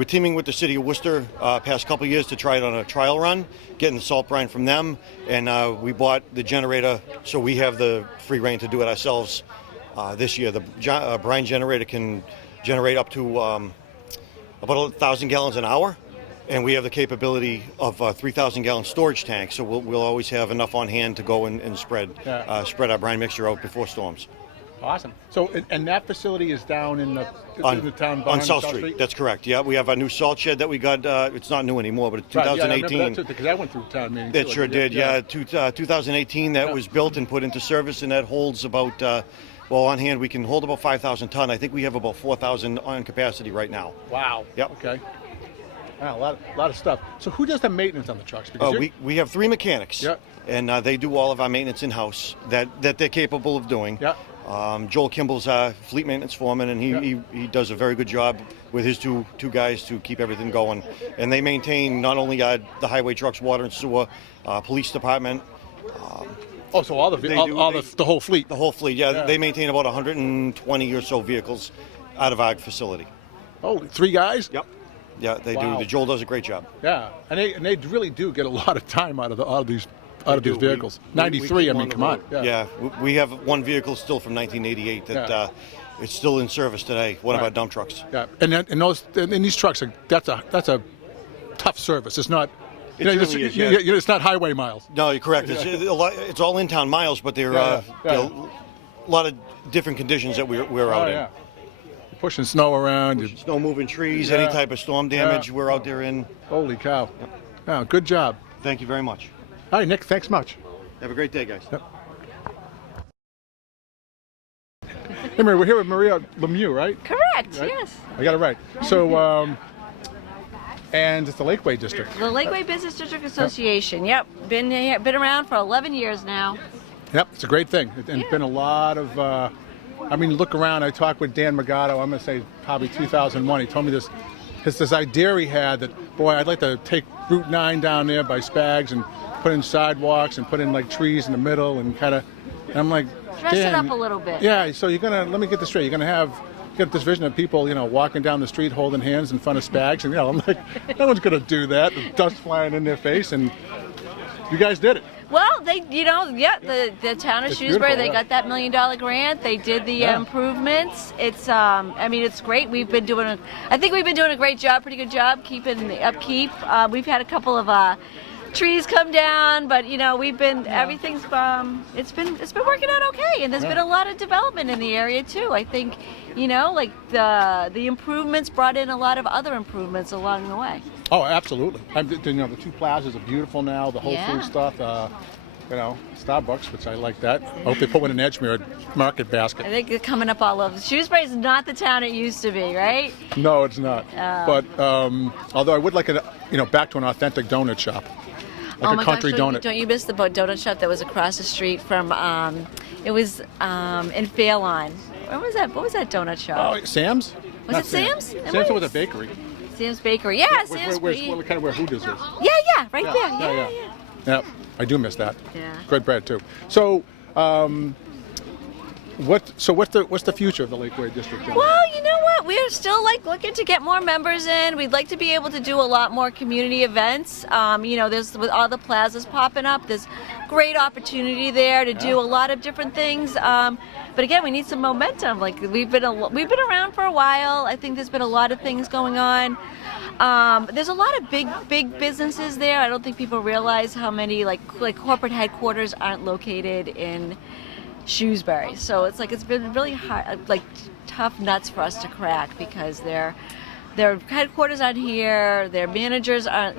teaming with the city of Worcester past couple of years to try it on a trial run, getting the salt brine from them, and we bought the generator, so we have the free reign to do it ourselves this year. The brine generator can generate up to about 1,000 gallons an hour, and we have the capability of a 3,000 gallon storage tank, so we'll always have enough on hand to go and spread our brine mixture out before storms. Awesome. So, and that facility is down in the town on South Street. That's correct. Yeah, we have a new salt shed that we got. It's not new anymore, but it's 2018. Because I went through town meeting. That sure did. Yeah, 2018 that was built and put into service, and that holds about. On hand we can hold about 5,000 ton. I think we have about 4,000 on capacity right now. Wow. Yep. Okay. Wow, a lot of stuff. So who does the maintenance on the trucks? Because we have 3 mechanics. Yep. And they do all of our maintenance in house that they're capable of doing. Yeah. Joel Kimball's our fleet maintenance foreman, and he does a very good job with his two guys to keep everything going. And they maintain not only the highway trucks, water and sewer, police department. So all the whole fleet. The whole fleet, yeah. They maintain about 120 or so vehicles out of our facility. Oh, 3 guys? Yep. Yeah, they do. Joel does a great job. Yeah, and they really do get a lot of time out of these vehicles. 93, I mean, come on. Yeah, we have one vehicle still from 1988 that it's still in service today. One of our dump trucks. Yeah, and these trucks that's a tough service. It's not. It's not highway miles. No, you're correct. It's all in-town miles, but there are a lot of different conditions that we're out in. You're pushing snow around. Snow moving trees, any type of storm damage we're out there in. Holy cow. Yep. Oh, good job. Thank you very much. All right, Nick, thanks much. Have a great day, guys. Yep. Hey, Maria, we're here with Maria Lemieux, right? Correct, right? yes. I got it right. So, and it's the Lakeway District. The Lakeway Business District Association, yep. Been around for 11 years now. Yep, it's a great thing. And been a lot of, look around. I talked with Dan Magato, I'm going to say probably 2001. He told me this idea he had that, boy, I'd like to take Route 9 down there by Spags and put in sidewalks and put in like trees in the middle and kind of, and I'm like, dress it Dan, up a little bit. Yeah, so let me get this straight. You're going to get this vision of people, walking down the street holding hands in front of Spags, and I'm like, no one's going to do that. The dust flying in their face, and you guys did it. Well, the town of Shrewsbury, they got that $1 million grant. They did the improvements. It's, it's great. I think we've been doing a great job, pretty good job keeping the upkeep. We've had a couple of trees come down, but everything's it's been working out okay, and there's been a lot of development in the area too. I think the improvements brought in a lot of other improvements along the way. Oh, absolutely. The 2 plazas are beautiful now. The Whole Foods stuff. Starbucks, which I like that. I hope they put one in Edgemere Market Basket. I think they're coming up all over. Shrewsbury is not the town it used to be, right? No, it's not. But although I would like back to an authentic donut shop. Oh a my country gosh, donut. don't you miss the donut shop that was across the street from, it was in Fairlawn. What was that donut shop? Oh, Sam's? Was Not it Sam's? Sam's was a bakery. Sam's Bakery. Yeah, Sam's Bakery. Kind of where Hooters is. Yeah, right there. Yeah. Yeah, I do miss that. Yeah. Good bread too. So, what's the future of the Lakewood district? then? Well, you know what? We're still looking to get more members in. We'd like to be able to do a lot more community events. There's with all the plazas popping up. There's great opportunity there to do a lot of different things. But again, we need some momentum. We've been around for a while. I think there's been a lot of things going on. There's a lot of big businesses there. I don't think people realize how many like corporate headquarters aren't located in Shrewsbury. So it's been really hard, tough nuts for us to crack because their headquarters aren't here. Their managers aren't,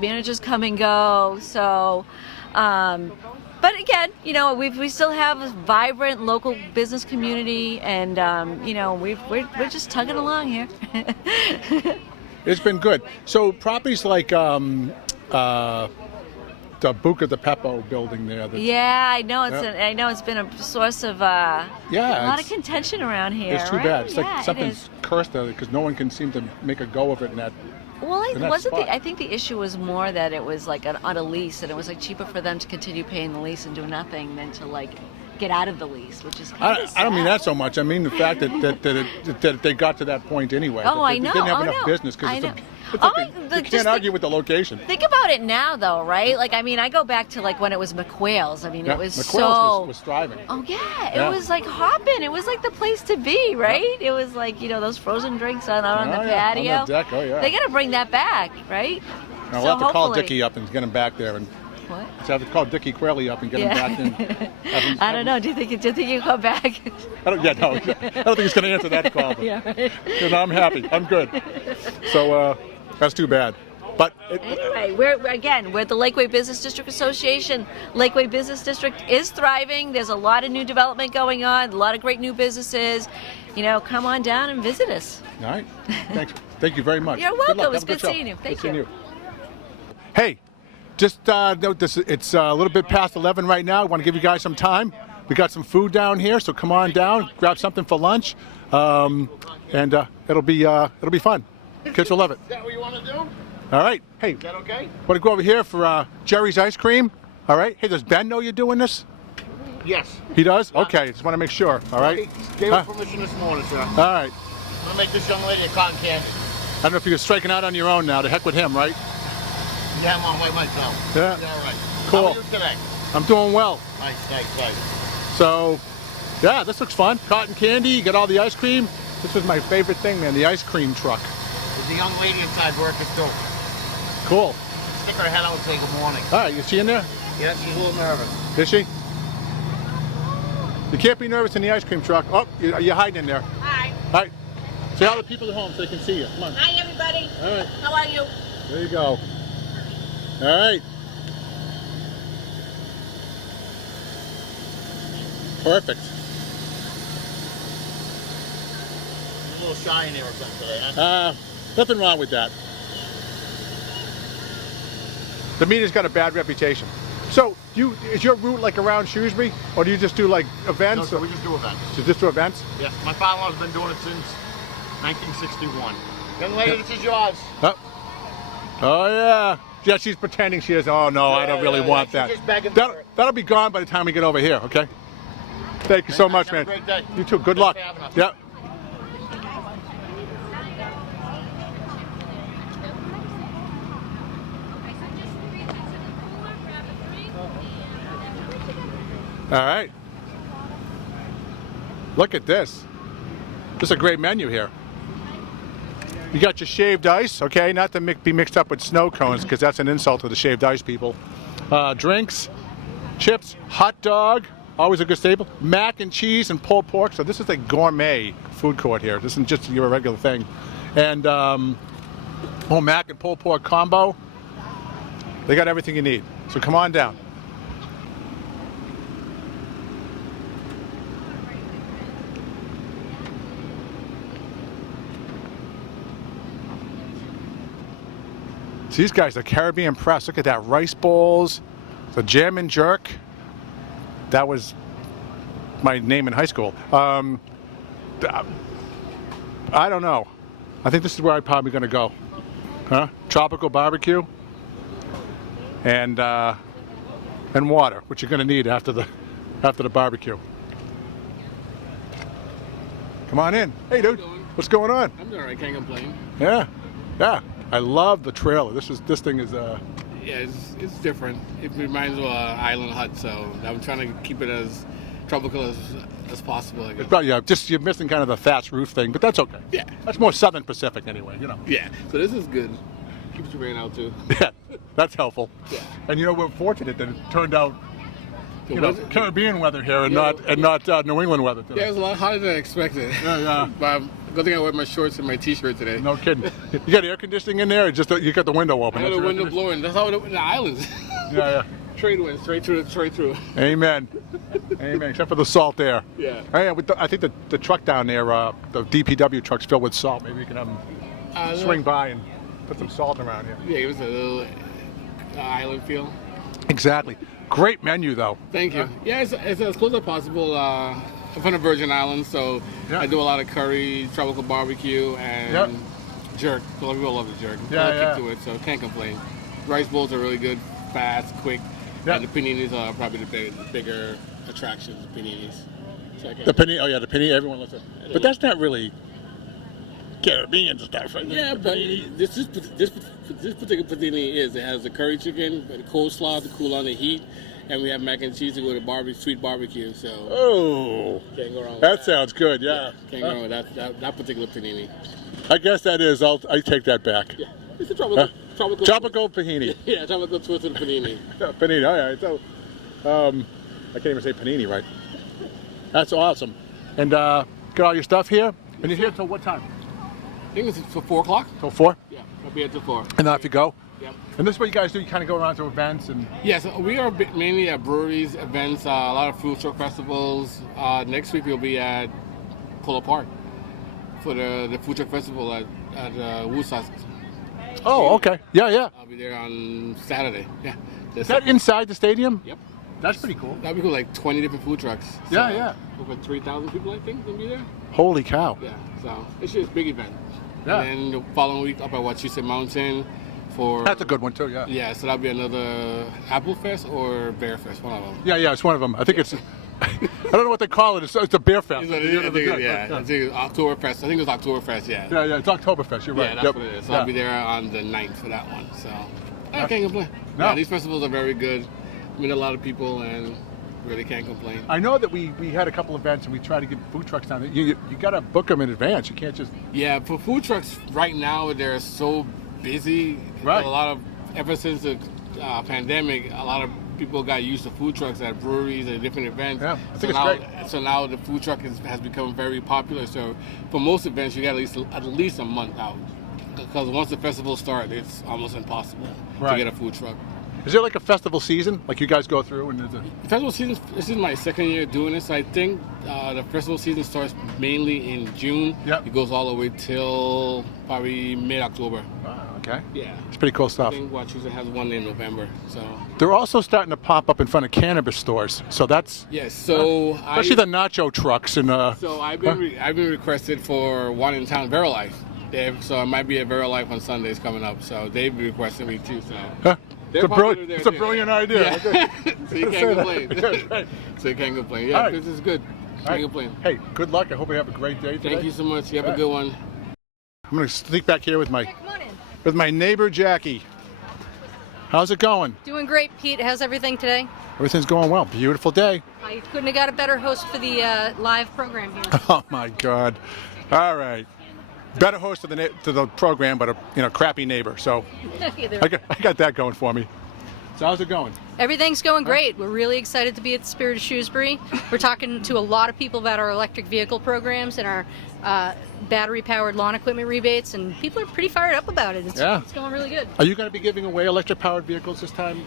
managers come and go. So, but again, we still have a vibrant local business community, and we're just tugging along here. It's been good. So properties like the Buca de Beppo building there. Yeah, I know. It's been a source of a lot of contention around here. It's too bad. It's like it something's is. cursed there because no one can seem to make a go of it in that. Well, in that spot. I think the issue was more that it was on a lease, and it was cheaper for them to continue paying the lease and do nothing than to get out of the lease, which is kind of sad. I don't mean that so much. I mean the fact that they got to that point anyway. Oh, I They know. didn't have Oh, enough no. business because I know. you can't argue with the location. Think about it now, though, right? I go back to when it was McQuail's. It was McQuail's was thriving. Oh yeah, it was hopping. It was the place to be, right? It was those frozen drinks out on the patio. On the deck. Oh yeah. They got to bring that back, right? Now, we'll have to call hopefully- Dickie up and get him back there, and What? so have to call Dickie Quayle up and get him back in. I don't know. Do you think he'll come back? I don't think he's going to answer that call. But, Yeah, right. I'm happy. I'm good. So that's too bad. But Anyway, we're the Lakeway Business District Association. Lakeway Business District is thriving. There's a lot of new development going on, a lot of great new businesses. Come on down and visit us. all right. Thanks. Thank you very much. You're Good luck. welcome. Have It's a good good show. seeing you. Thank Good seeing you. you. Hey, just note this. It's a little bit past 11 right now. I want to give you guys some time. We got some food down here, so come on down, grab something for lunch, and it'll be fun. Kids will love it. Is that what you want to do? All right. Hey, Is that okay? want to go over here for Jerry's ice cream? All right. Hey, does Ben know you're doing this? Yes. He does? Okay. Just want to make sure. All right. Gave Huh? us permission this morning, sir. All right. I'm going to make this young lady a cotton candy. I don't know if you're striking out on your own now. To heck with him, right? Yeah, I'm on my way myself. Yeah. All right. Cool. How are you today? I'm doing well. Nice. So, yeah, this looks fun. Cotton candy, you got all the ice cream. This was my favorite thing, man, the ice cream truck. There's a young lady inside working too. Cool. Stick her head out and say good morning. All right, is she in there? Yeah, she's a little nervous. Is she? You can't be nervous in the ice cream truck. Oh, you're hiding in there. Hi. All right. Say all the people at home so they can see you. Come on. Hi, everybody. All right. How are you? There you go. All right. Perfect. You're a little shy in here or something today, huh? Nothing wrong with that. The meeting's got a bad reputation. So, is your route around Shrewsbury, or do you just do events? No, sir, we just do events. You just do events? Yeah, my father-in-law's been doing it since 1961. Young lady, this is yours. Oh yeah. Yeah, she's pretending she is. Oh no, I don't really want she's that. just begging for it. That'll be gone by the time we get over here. Okay. Thank you so much, Have man. a great day. You too. Good luck. for having us. Yep. All right. Look at this. This is a great menu here. You got your shaved ice, okay? Not to be mixed up with snow cones, because that's an insult to the shaved ice people. Drinks, chips, hot dog, always a good staple. Mac and cheese and pulled pork. So this is a gourmet food court here. This isn't just your regular thing. And mac and pulled pork combo. They got everything you need. So come on down. So these guys, the Caribbean Press. Look at that, rice bowls, the jam and jerk. That was my name in high school. I don't know. I think this is where I'm probably going to go. Huh? Tropical barbecue and water, which you're going to need after the barbecue. Come on in. Hey, dude. What's going on? I'm all right. Can't complain. Yeah. I love the trailer. This thing is. Yeah, it's different. It reminds me of an island hut, so I'm trying to keep it as tropical as possible. I guess. But yeah, just you're missing kind of the thatched roof thing, but that's okay. Yeah. That's more Southern Pacific anyway, you know. Yeah. So this is good. Keeps your rain out too. Yeah, that's helpful. Yeah. And we're fortunate that it turned out, Caribbean weather here and not New England weather today. Yeah, it was a lot hotter than I expected. Yeah. But good thing I wear my shorts and my t-shirt today. No kidding. You got air conditioning in there, or just you got the window open? I got the window blowing. That's how it in the islands. Yeah. Trade wind, straight through. Amen. Except for the salt there. Yeah. I think the truck down there, the DPW truck's filled with salt. Maybe you can have them swing by and put some salt around here. Yeah, it was a little island feel. Exactly. Great menu, though. Thank you. Yeah, it's as close as possible. I'm from the Virgin Islands, so I do a lot of curry, tropical barbecue, and jerk. A lot of people love the jerk. Yeah. Kick to it, so can't complain. Rice bowls are really good, fast, quick, and the paninis are probably the bigger attractions. Paninis. So The panini. Everyone loves it. But that's not really Caribbean stuff, right? Yeah, but this particular panini is. It has the curry chicken, the coleslaw to cool on the heat, and we have mac and cheese to go to sweet barbecue. So can't go wrong with that. Sounds good. Yeah. Can't go wrong with that particular panini. I guess that is. I take that back. Yeah, it's a tropical panini. Yeah, tropical twist of the panini. Panini. All right. So, I can't even say panini right. That's awesome. And got all your stuff here. And you're here till what time? I think it's till 4 o'clock. Till 4? Yeah, I'll be here till 4. And then off you go? Yep. And this is what you guys do? You kind of go around to events and... Yes, we are mainly at breweries, events, a lot of food truck festivals. Next week we'll be at Polo Park for the food truck festival at Woodstock. Oh, okay. Yeah. I'll be there on Saturday. Yeah. Is that inside the stadium? Yep. That's pretty cool. That'd be cool, like 20 different food trucks. So Yeah. Over 3,000 people, I think, will be there. Holy cow. Yeah, so it's just a big event. Yeah. And then the following week up at Wachusett Mountain for... That's a good one too, yeah. Yeah, so that'll be another Apple Fest or Bear Fest, one of them. Yeah, it's one of them. I think it's... I don't know what they call it. It's a beer fest. I think it's Oktoberfest. I think it's Oktoberfest, yeah. Yeah, it's Oktoberfest. You're right. Yeah, that's what it is. So I'll be there on the 9th for that one. So I can't complain. No. Yeah, these festivals are very good. Meet a lot of people and really can't complain. I know that we had a couple events and we tried to get food trucks down there. You got to book them in advance. You can't just... Yeah, for food trucks right now, they're so busy. Right. Ever since the pandemic, a lot of people got used to food trucks at breweries and different events. Yeah, I think it's great. So now the food truck has become very popular. So for most events, you got at least a month out. Because once the festival starts, it's almost impossible to get a food truck. Is there like a festival season, like you guys go through? And there's a... Festival season, this is my second year doing this. I think the festival season starts mainly in June. Yep. It goes all the way till probably mid-October. Okay. Yeah. It's pretty cool stuff. I think Wachusett has one in November. So they're also starting to pop up in front of cannabis stores. So that's... Yes, so... especially the nacho trucks and... So I've been requested for one in town, Verilife. So it might be a Verilife on Sundays coming up. So they've requested me too, so... It's a brilliant idea. Yeah. Okay. So you can't complain. So you can't complain. Yeah, this is good. Can't complain. Hey, good luck. I hope you have a great day today. Thank you so much. You have a good one. I'm going to sneak back here with my neighbor, Jackie. How's it going? Doing great, Pete. How's everything today? Everything's going well. Beautiful day. I couldn't have got a better host for the live program here. Oh, my God. All right. Better host to the program, but a crappy neighbor. So I got that going for me. So how's it going? Everything's going great. We're really excited to be at the Spirit of Shrewsbury. We're talking to a lot of people about our electric vehicle programs and our battery-powered lawn equipment rebates, and people are pretty fired up about it. It's going really good. Are you going to be giving away electric-powered vehicles this time?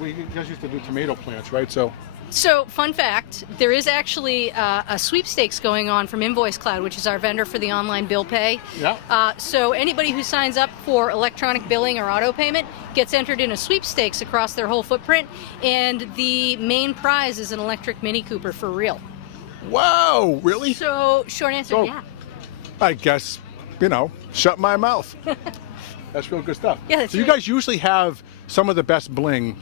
We guys used to do tomato plants, right? So. So, fun fact, there is actually a sweepstakes going on from Invoice Cloud, which is our vendor for the online bill pay. Yeah. So anybody who signs up for electronic billing or auto payment gets entered in a sweepstakes across their whole footprint, and the main prize is an electric Mini Cooper for real. Whoa, really? So, short answer, So- yeah. I guess, shut my mouth. That's real good stuff. Yeah, that's so you right. guys usually have some of the best bling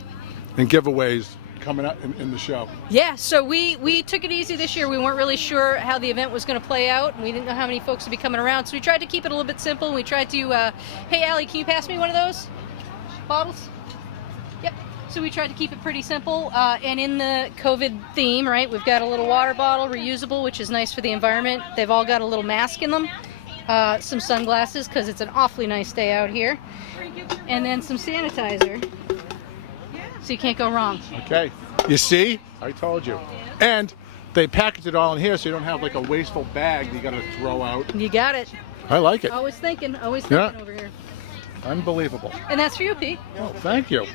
and giveaways coming up in the show. Yeah, so we took it easy this year. We weren't really sure how the event was going to play out, and we didn't know how many folks would be coming around, so we tried to keep it a little bit simple, and we tried to, hey, Allie, can you pass me one of those bottles? Yep. So we tried to keep it pretty simple, and in the COVID theme, right, we've got a little water bottle, reusable, which is nice for the environment. They've all got a little mask in them, some sunglasses, because it's an awfully nice day out here, and then some sanitizer, so you can't go wrong. Okay. You see? I told you. And they package it all in here so you don't have like a wasteful bag that you got to throw out. You got it. I like it. Always thinking Yeah. over here. Unbelievable. And that's for you, Pete. Oh, thank you.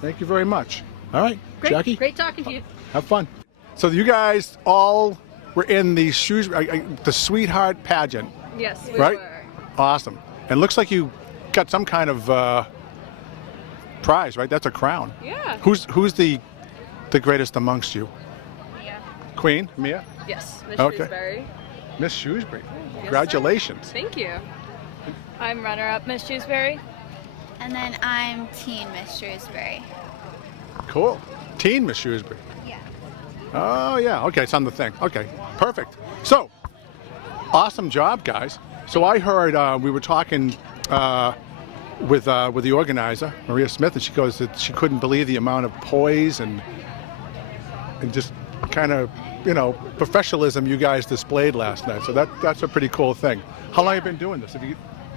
Thank you very much. All right, Great, Jackie, great talking to you. have fun. So you guys all were in the the Sweetheart pageant, Yes, we right? were. Awesome. And it looks like you got some kind of prize, right? That's a crown. Yeah. Who's the greatest amongst you? Mia. Queen, Mia? Yes, Miss Okay. Shrewsbury. Miss Shrewsbury. sir. Congratulations. Thank you. I'm runner-up Miss Shrewsbury. And then I'm teen Miss Shrewsbury. Cool. Teen Miss Shrewsbury. Yeah. Oh, yeah. Okay, it's on the thing. Okay, perfect. So, awesome job, guys. So I heard we were talking with the organizer, Maria Smith, and she goes that she couldn't believe the amount of poise and just kind of, professionalism you guys displayed last night. So that's a pretty cool thing. How long have you been doing this?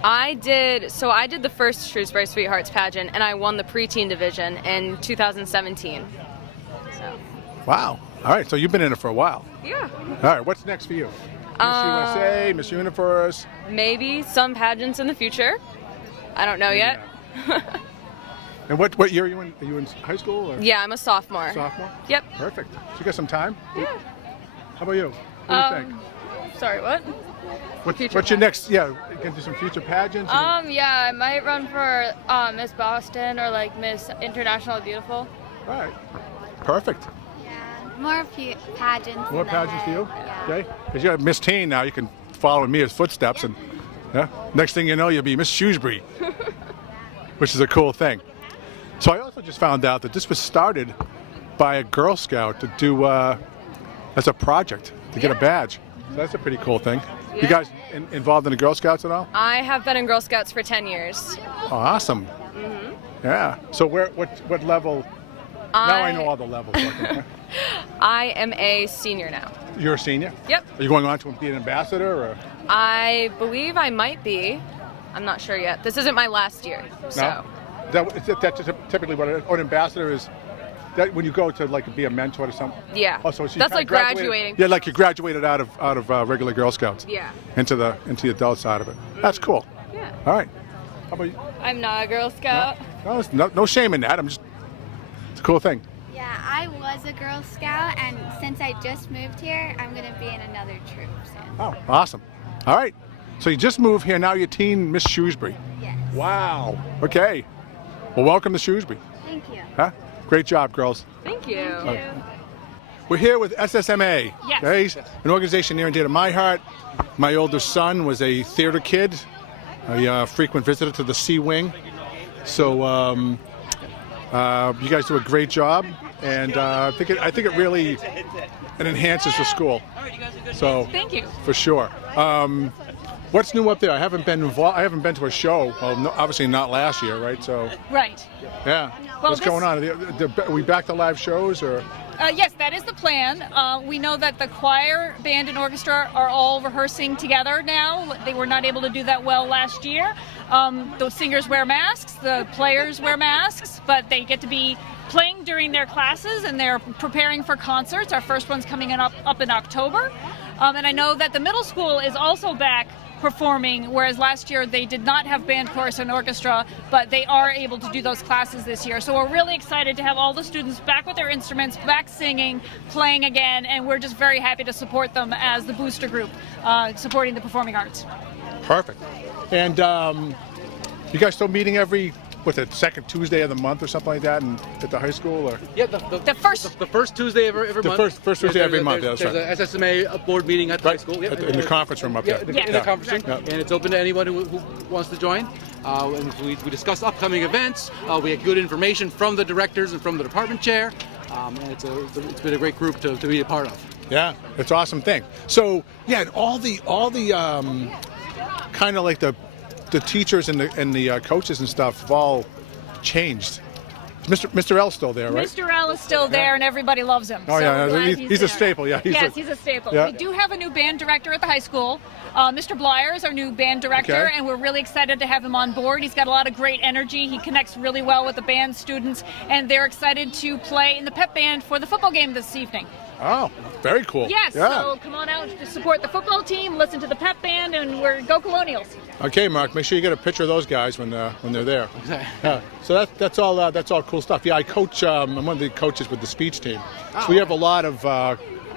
I did the first Shrewsbury Sweethearts pageant, and I won the preteen division in 2017. So. Wow. All right, so you've been in it for a while. Yeah. All right, what's next for you? Miss USA, Miss Universe. Maybe some pageants in the future. I don't know yet. And what year are you in? Are you in high school? Or? Yeah, I'm a sophomore. Sophomore? Yep. Perfect. So you got some time? Yeah. How about you? What do you think? Sorry, what? What's your next? Yeah, you can do some future pageants. Yeah, I might run for Miss Boston or like Miss International Beautiful. All right. Perfect. More pageants. More pageants for you? Okay. Because you're Miss Teen now, you can follow in Mia's footsteps, and next thing you know, you'll be Miss Shrewsbury, which is a cool thing. So I also just found out that this was started by a Girl Scout to do as a project to get a badge. So that's a pretty cool thing. Yeah. You guys involved in the Girl Scouts at all? I have been in Girl Scouts for 10 years. Awesome. Mm-hmm. Yeah. So what level? Now I know all the levels. I am a senior now. You're a senior? Yep. Are you going on to be an ambassador? Or? I believe I might be. I'm not sure yet. This isn't my last year, so. No? That's typically what an ambassador is. That when you go to like be a mentor to something. Yeah. Oh, so you that's kinda like graduating. Yeah, like you graduated out of regular Girl Scouts. Yeah. Into the adult side of it. That's cool. Yeah. All right. How about you? I'm not a Girl Scout. No shame in that. It's a cool thing. Yeah, I was a Girl Scout, and since I just moved here, I'm going to be in another troop soon. Oh, awesome. All right. So you just moved here. Now you're teen Miss Shrewsbury. Yes. Wow. Okay. Well, welcome to Shrewsbury. Thank you. Huh? Great job, girls. Thank you. We're here with SSMA. Yes. Okay? An organization near and dear to my heart. My older son was a theater kid, a frequent visitor to the C Wing. So you guys do a great job, and I think it really enhances the school. So thank you. For sure. What's new up there? I haven't been involved. I haven't been to a show. Well, no, obviously not last year, right? So. Right. Yeah. Well, What's going on? Are we back to live shows or? Yes, that is the plan. We know that the choir, band, and orchestra are all rehearsing together now. They were not able to do that well last year. The singers wear masks, the players wear masks, but they get to be playing during their classes, and they're preparing for concerts. Our first one's coming up in October. And I know that the middle school is also back performing, whereas last year they did not have band, chorus, and orchestra, but they are able to do those classes this year. So we're really excited to have all the students back with their instruments, back singing, playing again, and we're just very happy to support them as the booster group, supporting the performing arts. Perfect. And you guys still meeting every, second Tuesday of the month or something like that, and at the high school, or? Yeah, the first Tuesday every month. The first Tuesday every month. There's right. a SSMA board meeting at the high school. Yep. In the conference room up there. In the conference room, and it's open to anyone who wants to join. And we discuss upcoming events. We get good information from the directors and from the department chair. And it's been a great group to be a part of. Yeah, it's an awesome thing. So yeah, and all the kind of like the teachers and the coaches and stuff have all changed. Mr. L's still there, right? Mr. L is still there, and everybody loves him. Oh, so yeah, we're glad he's a there. staple. Yeah, He's a staple. Yeah. We do have a new band director at the high school. Mr. Blyer is our new band director, Okay. and we're really excited to have him on board. He's got a lot of great energy. He connects really well with the band students, and they're excited to play in the pep band for the football game this evening. Oh, very cool. Yes, Yeah. so come on out to support the football team, listen to the pep band, and we're Go Colonials. Okay, Mark. Make sure you get a picture of those guys when they're there. Yeah. So that's all cool stuff. Yeah, I coach. I'm one of the coaches with the speech team. So we have a lot of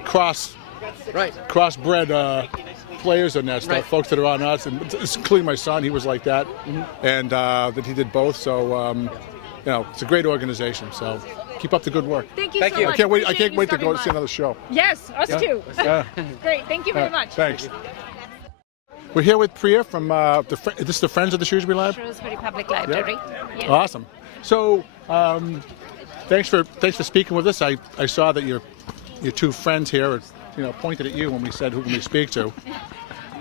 crossbred players in that stuff. Folks that are on us, and including my son. He was like that, and that he did both. So it's a great organization. So keep up the good work. Thank you so much. I can't wait to go stopping see by. another show. Yes, us too. Yeah. Great, thank you very much. Thanks. We're here with Priya from this is the Friends of the Shrewsbury Lab? Shrewsbury Public Library. Yes. Awesome. So thanks for speaking with us. I saw that your two friends here pointed at you when we said who can we speak to.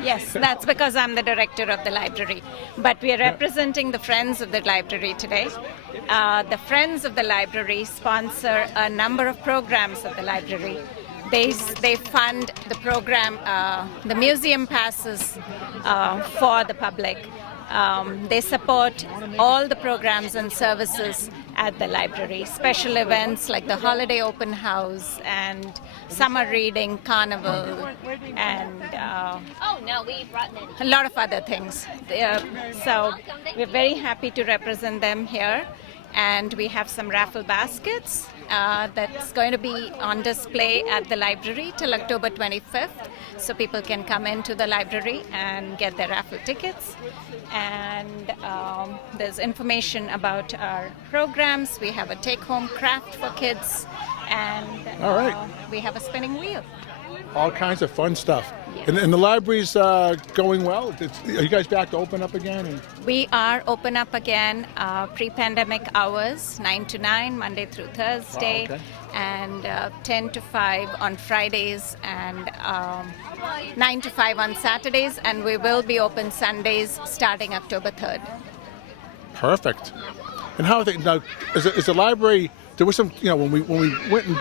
Yes, that's because I'm the director of the library. But we are representing the Friends of the Library today. The Friends of the Library sponsor a number of programs at the library. They fund the program, the museum passes for the public. They support all the programs and services at the library. Special events like the holiday open house and summer reading carnival and a lot of other things. So we're very happy to represent them here. And we have some raffle baskets that's going to be on display at the library till October 25th. So people can come into the library and get their raffle tickets. And there's information about our programs. We have a take-home craft for kids. And All right. We have a spinning wheel. All kinds of fun stuff. And the library's going well? Are you guys back to open up again? We are open up again, pre-pandemic hours, 9 to 9, Monday through Thursday, and 10 to 5 on Fridays, and 9 to 5 on Saturdays, and we will be open Sundays starting October 3rd. Perfect. And how are they now? Is the library? There was some, when we went and,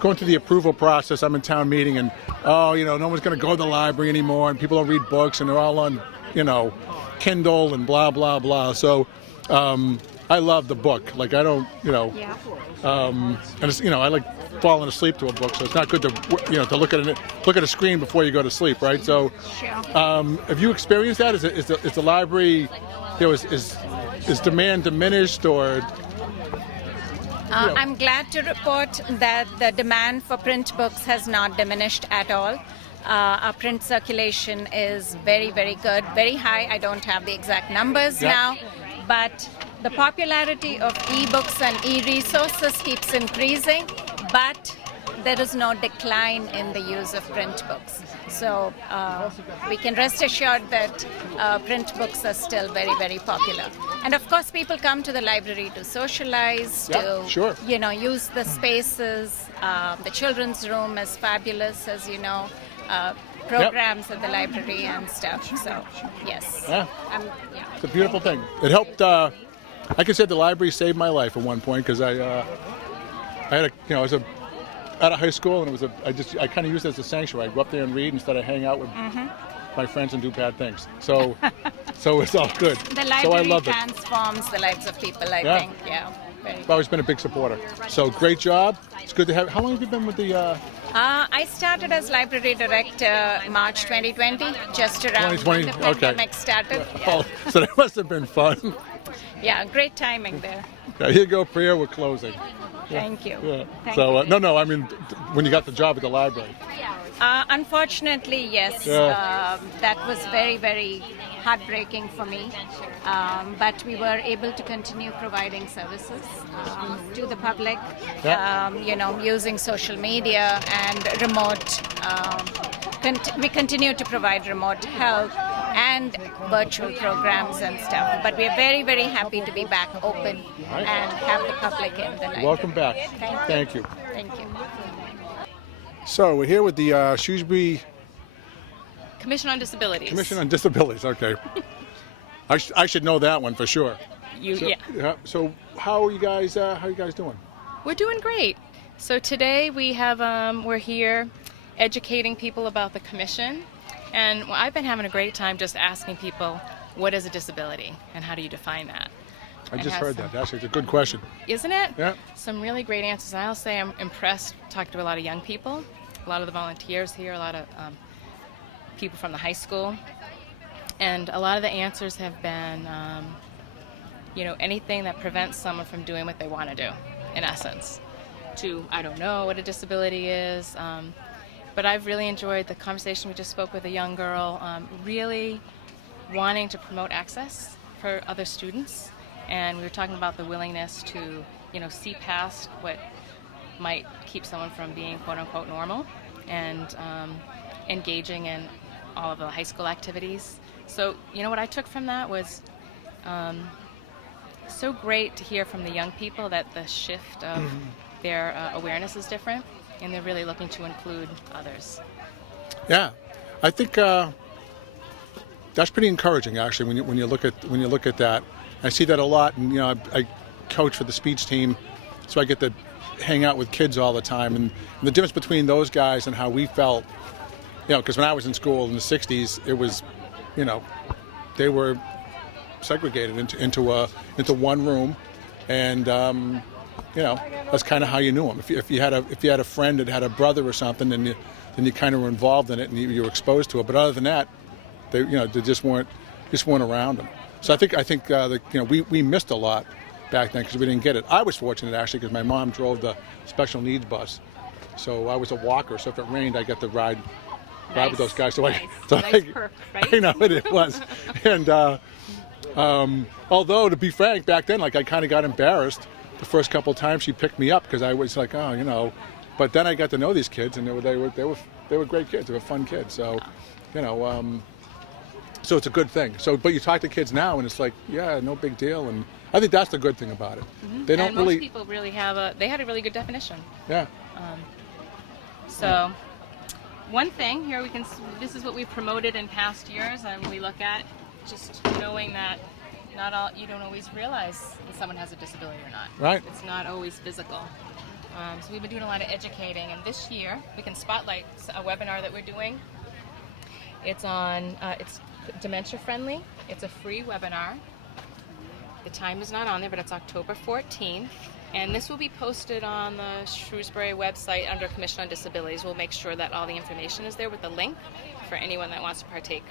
going through the approval process. I'm in town meeting, and no one's going to go to the library anymore, and people don't read books, and they're all on, Kindle and blah blah blah. So, I love the book. Like I don't, and it's, I like falling asleep to a book, so it's not good to, to look at a screen before you go to sleep, right? So, have you experienced that? Is the library, is demand diminished or? I'm glad to report that the demand for print books has not diminished at all. Our print circulation is very, very good, very high. I don't have the exact numbers now, but the popularity of e-books and e-resources keeps increasing, but there is no decline in the use of print books. So we can rest assured that print books are still very, very popular. And of course, people come to the library to socialize, use the spaces. The children's room is fabulous, as you know. Programs at the library and stuff. So, yes. It's a beautiful thing. It helped. I could say the library saved my life at one point because I had I was out of high school, and I kind of used it as a sanctuary. I'd go up there and read instead of hang out with my friends and do bad things. So it's all good. The library transforms the lives of people, I think. Yeah. I've always been a big supporter. So great job. It's good to have. How long have you been with the? I started as library director March 2020, just around 2020, when the okay. pandemic started. Oh, so that must have been fun. Yeah, great timing there. Here you go, Priya. We're closing. Thank you. Yeah. Thank So you. no. I mean, when you got the job at the library. Unfortunately, yes. Yeah. That was very, very heartbreaking for me. But we were able to continue providing services to the public, using social media and remote. We continue to provide remote help and virtual programs and stuff. But we are very, very happy to be back open and have the public in the library. Welcome back. Thank you. Thank you. Thank you. So we're here with the Shrewsbury Commission on Disabilities. Commission on Disabilities. Okay. I should know that one for sure. So how are you guys? How are you guys doing? We're doing great. So today we have we're here educating people about the commission, and I've been having a great time just asking people, what is a disability and how do you define that? I just heard that. Actually, it's a good question. Isn't it? Yeah. Some really great answers. I'll say I'm impressed talking to a lot of young people, a lot of the volunteers here, a lot of people from the high school. And a lot of the answers have been, anything that prevents someone from doing what they want to do, in essence. I don't know what a disability is, but I've really enjoyed the conversation. We just spoke with a young girl, really wanting to promote access for other students. And we were talking about the willingness to, see past what might keep someone from being quote-unquote normal and engaging in all of the high school activities. So, what I took from that was so great to hear from the young people that the shift of their awareness is different, and they're really looking to include others. Yeah, I think that's pretty encouraging, actually. When you look at that, I see that a lot. And I coach for the speech team, so I get to hang out with kids all the time. And the difference between those guys and how we felt, because when I was in school in the '60s, it was, they were segregated into one room, and that's kind of how you knew them. If you had a friend that had a brother or something, then you kind of were involved in it and you were exposed to it. But other than that, they just weren't around them. So I think we missed a lot back then because we didn't get it. I was fortunate actually because my mom drove the special needs bus, so I was a walker. So if it rained, I got to ride with those guys. So nice perk, right? I know it was. And although to be frank, back then, I kind of got embarrassed the first couple of times she picked me up because I was like, But then I got to know these kids, and they were great kids. They were fun kids. So, so it's a good thing. So, but you talk to kids now, and it's like, yeah, no big deal. And I think that's the good thing about it. Mm-hmm. They don't and really. Most people really they had a really good definition. Yeah. So, one thing here this is what we've promoted in past years, and we look at just knowing that you don't always realize that someone has a disability or not. Right. It's not always physical. So we've been doing a lot of educating, and this year we can spotlight a webinar that we're doing. It's on, it's dementia friendly. It's a free webinar. The time is not on there, but it's October 14th. And this will be posted on the Shrewsbury website under Commission on Disabilities. We'll make sure that all the information is there with the link for anyone that wants to partake.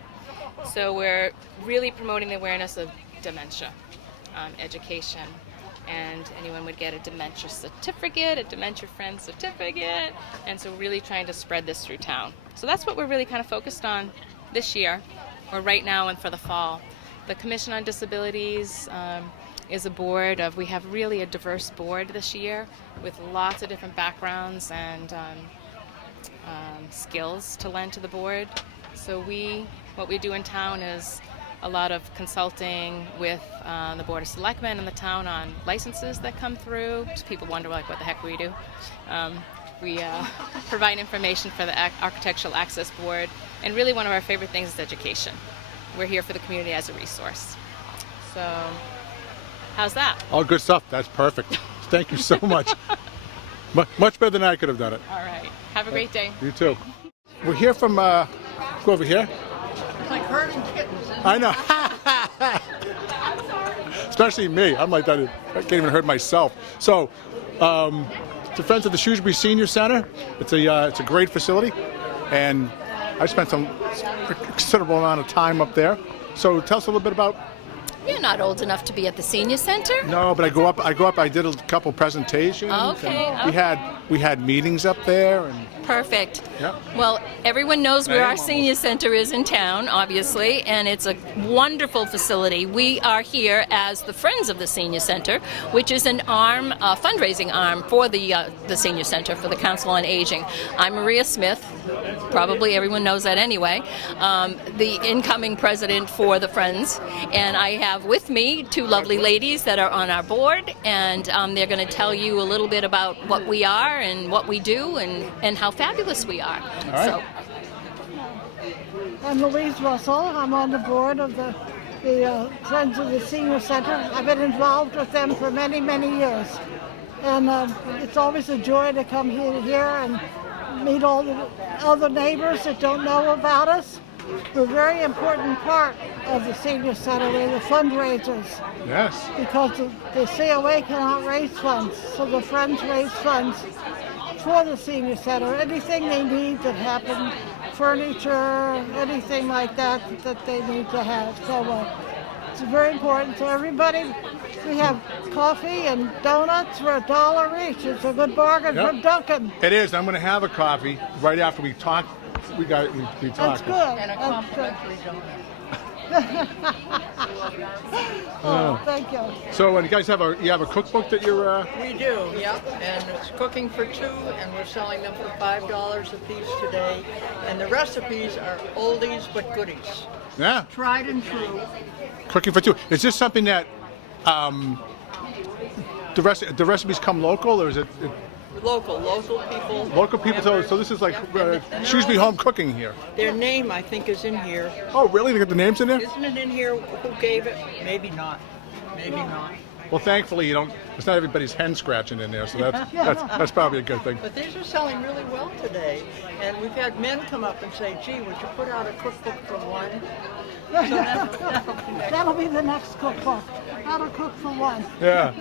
So we're really promoting the awareness of dementia, education, and anyone would get a dementia certificate, a dementia friend certificate, and so really trying to spread this through town. So that's what we're really kind of focused on this year, or right now and for the fall. The Commission on Disabilities is a board we have really a diverse board this year with lots of different backgrounds and skills to lend to the board. So what we do in town is a lot of consulting with the Board of Selectmen in the town on licenses that come through. So people wonder what the heck we do. We provide information for the Architectural Access Board, and really one of our favorite things is education. We're here for the community as a resource. So, how's that? All good stuff. That's perfect. Thank you so much. Much better than I could have done it. All right. Have a great day. You too. We're here from, go over here. It's like herding kittens. I know. especially me. I'm like that. I can't even hurt myself. So, to friends of the Shrewsbury Senior Center, it's a great facility, and I spent a considerable amount of time up there. So tell us a little bit about. You're not old enough to be at the senior center. No, but I go up. I did a couple presentations. Okay. We had meetings up there, and Perfect. yeah. Well, everyone knows where our senior center is in town, obviously, and it's a wonderful facility. We are here as the Friends of the Senior Center, which is an arm, a fundraising arm for the senior center, for the Council on Aging. I'm Maria Smith. Probably everyone knows that anyway. The incoming president for the Friends, and I have with me two lovely ladies that are on our board, and they're going to tell you a little bit about what we are and what we do and how fabulous we are. All right. So, I'm Louise Russell. I'm on the board of the Friends of the Senior Center. I've been involved with them for many, many years. And it's always a joy to come here and meet all the other neighbors that don't know about us. We're a very important part of the Senior Center. We're the fundraisers. Yes. Because the COA cannot raise funds, so the Friends raise funds for the Senior Center. Anything they need that happen, furniture, anything like that they need to have. So it's very important to everybody. We have coffee and donuts for $1 each. It's a good bargain from Dunkin'. It is. I'm going to have a coffee right after we talk. We talk. That's good. And a That's complimentary Oh, thank you. So, you guys have a cookbook that you're. We do, yep, and it's cooking for two, and we're selling them for $5 a piece today. And the recipes are oldies but goodies. Yeah. Tried and true. Cooking for two. Is this something that the recipes come local, or is it Local people. local people? So this is like Shrewsbury home cooking here. Their name, I think, is in here. Oh, really? They got the names in there? Isn't it in here? Who gave it? Maybe not. Maybe not. Well, thankfully, you don't. It's not everybody's hen scratching in there, so that's probably a good thing. But these are selling really well today, and we've had men come up and say, "Gee, would you put out a cookbook for one?" So that'll be the next cookbook. How to cook for one. Yeah.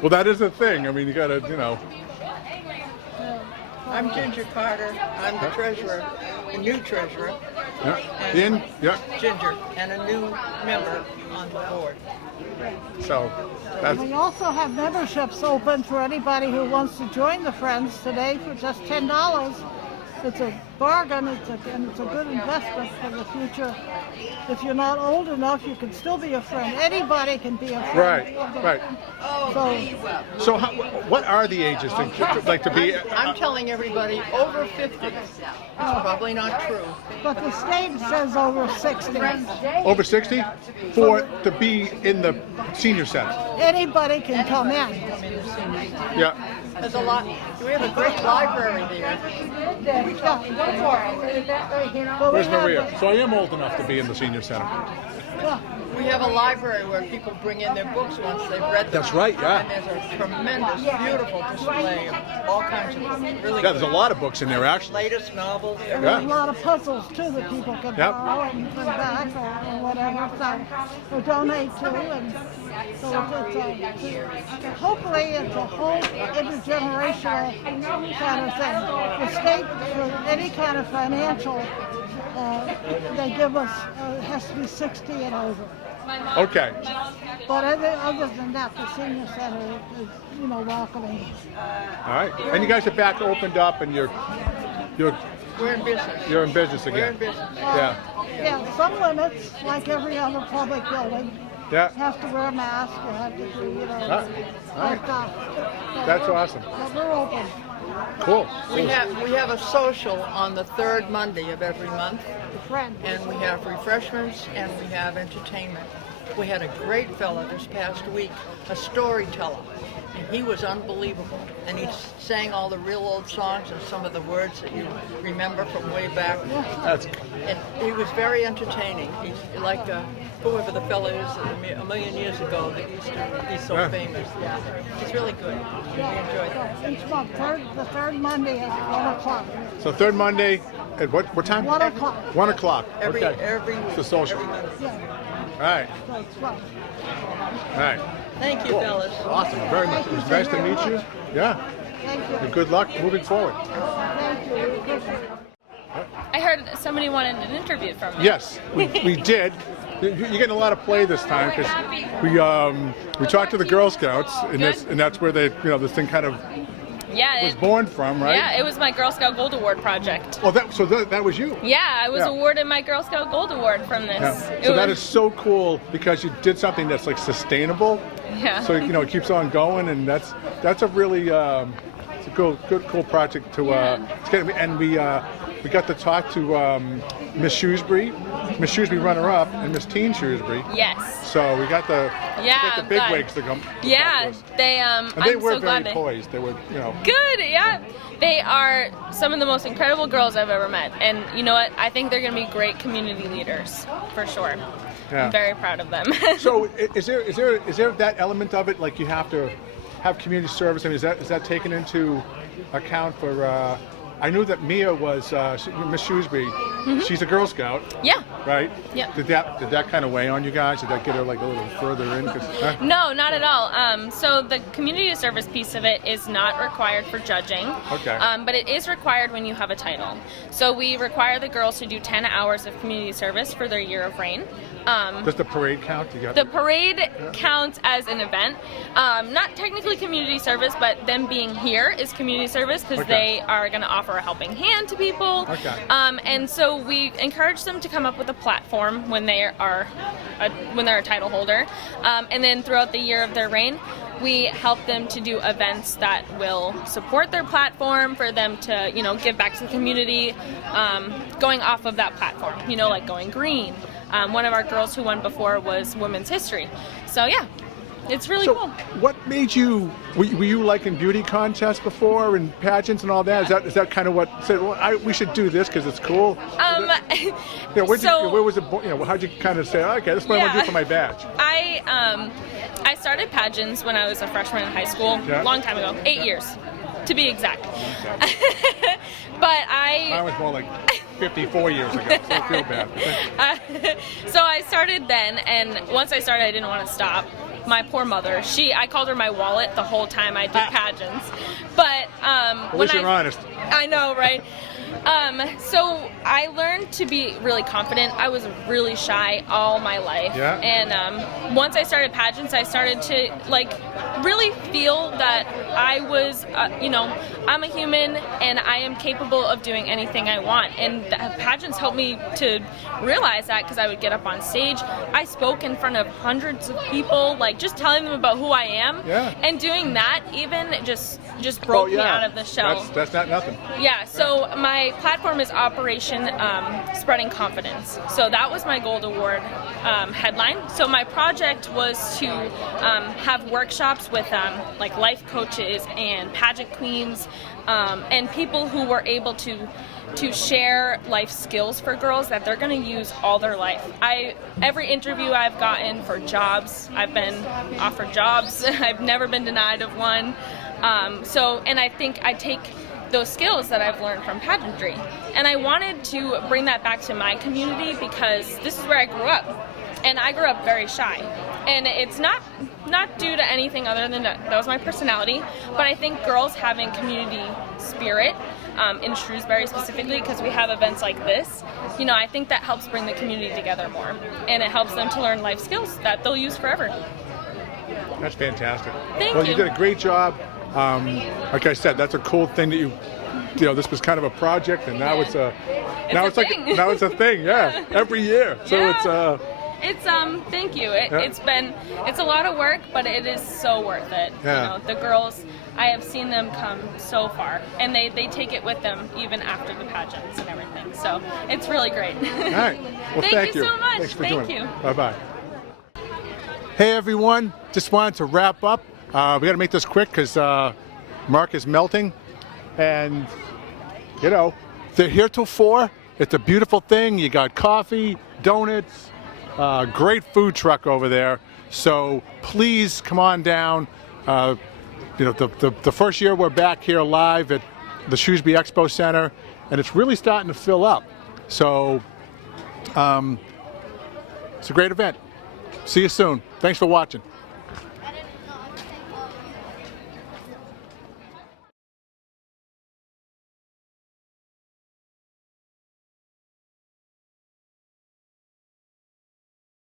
Well, that is the thing. I mean, you got to, I'm Ginger Carter. I'm the treasurer, the new treasurer. Yeah. Ginger, and a new member on the board. So, And we also have memberships open for anybody who wants to join the Friends today for just $10. It's a bargain, and it's a good investment for the future. If you're not old enough, you can still be a friend. Anybody can be a friend. Right. So what are the ages to be? I'm telling everybody over 50. It's probably not true. But the state says over 60. Over 60 to be in the senior center. Anybody can come in. Yeah. There's a lot. We have a great library there. Where's Maria? So I am old enough to be in the senior center. We have a library where people bring in their books once they've read them. That's right, yeah. And there's a tremendous, beautiful display of all kinds of really Yeah, there's a lot of books in there, actually. latest novels. There's a lot of puzzles too that people can Yep. borrow and bring back or whatever, or donate to. And so hopefully it's a whole intergenerational kind of thing. The state, for any kind of financial, they give us has to be 60 and over. Okay. But other than that, the senior center is, welcoming. All right. And you guys are back opened up, and We're in business. you're in business again. We're in business. Yeah. Yeah, some limits, like every other public building. Yeah. You have to wear a mask, you have to do, All right. That's awesome. But we're open. Cool. We have a social on the third Monday of every month. And we have refreshments and we have entertainment. We had a great fella this past week, a storyteller, and he was unbelievable. And he sang all the real old songs and some of the words that you remember from way back. And he was very entertaining. He's like whoever the fella is a million years ago that used to be so famous. Yeah, he's really good. We enjoyed it. Each month, the third Monday at 1 o'clock. So third Monday, At what time? 1 o'clock. 1 o'clock. Every Okay. week. It's the social. Yeah, All right. that's fun. All right. Thank you, Cool. fellas. Awesome. Very much. It was nice to meet you. Yeah. Thank you. And good luck moving forward. Thank you. I heard somebody wanted an interview from me. Yes, we did. You're getting a lot of play this time because we talked to the Girl Scouts, and that's where they this thing kind of Yeah, was born from, right? Yeah, it was my Girl Scout Gold Award project. Oh, that was you. Yeah, I was Yeah. awarded my Girl Scout Gold Award from this. Yeah. It So that was- is so cool because you did something that's like sustainable. Yeah. So it keeps on going, and that's a really it's a cool project to and we got to talk to Miss Shrewsbury runner-up, and Miss Teen Shrewsbury. Yes. So we got the big but- wigs to come. Yeah, they And they I'm were so glad very poised. They were Good, yeah. They are some of the most incredible girls I've ever met. And you know what? I think they're going to be great community leaders, for sure. Yeah. I'm very proud of them. So is there that element of it, like you have to have community service? I mean, is that taken into account for? I knew that Mia was Miss Shrewsbury. Mm-hmm. She's a Girl Scout. Yeah. Right. Yeah. Did that kind of weigh on you guys? Did that get her like a little further in? No, not at all. So the community service piece of it is not required for judging. Okay. But it is required when you have a title. So we require the girls to do 10 hours of community service for their year of reign. Does the parade count? The parade counts as an event. Not technically community service, but them being here is community service because they are going to offer a helping hand to people. Okay. And so we encourage them to come up with a platform when they are a title holder. And then throughout the year of their reign, we help them to do events that will support their platform for them to, give back to the community, going off of that platform, like going green. One of our girls who won before was Women's History. So yeah, it's really cool. What made you? Were you like in beauty contests before and pageants and all that? Is that kind of what said? Well, we should do this because it's cool. Where was it? How'd you kind of say? Okay, that's what I want to do for my badge. I started pageants when I was a freshman in high school, a long time ago, 8 years, to be exact. But I was more like 54 years ago, so I feel bad. So I started then, and once I started, I didn't want to stop. My poor mother, I called her my wallet the whole time I did pageants. But At least you're honest. I know, right? So I learned to be really confident. I was really shy all my life. Yeah. And once I started pageants, I started to really feel that I was, I'm a human and I am capable of doing anything I want. And the pageants helped me to realize that because I would get up on stage. I spoke in front of hundreds of people, just telling them about who I am. Yeah. And doing that even just broke me out of the shell. That's not nothing. Yeah, so my platform is Operation Spreading Confidence. So that was my Gold Award headline. So my project was to have workshops with life coaches and pageant queens and people who were able to share life skills for girls that they're going to use all their life. Every interview I've gotten for jobs, I've been offered jobs. I've never been denied of one. And I think I take those skills that I've learned from pageantry. And I wanted to bring that back to my community because this is where I grew up. And I grew up very shy. And it's not due to anything other than that was my personality. But I think girls having community spirit, in Shrewsbury specifically, because we have events like this, I think that helps bring the community together more. And it helps them to learn life skills that they'll use forever. That's fantastic. Thank you. Well, you. you did a great job. Like I said, that's a cool thing that this was kind of a project, and now it's a thing. Yeah, every year. So it's thank you. It's a lot of work, but it is so worth it. Yeah. The girls, I have seen them come so far, and they take it with them even after the pageants and everything. So it's really great. All right. Well, thank you so much. Thanks for Thank doing you. it. Bye-bye. Hey, everyone. Just wanted to wrap up. We got to make this quick because Mark is melting. And, they're here till 4. It's a beautiful thing. You got coffee, donuts, great food truck over there. So please come on down. The first year we're back here live at the Shrewsbury Expo Center. and it's really starting to fill up. So it's a great event. See you soon. Thanks for watching.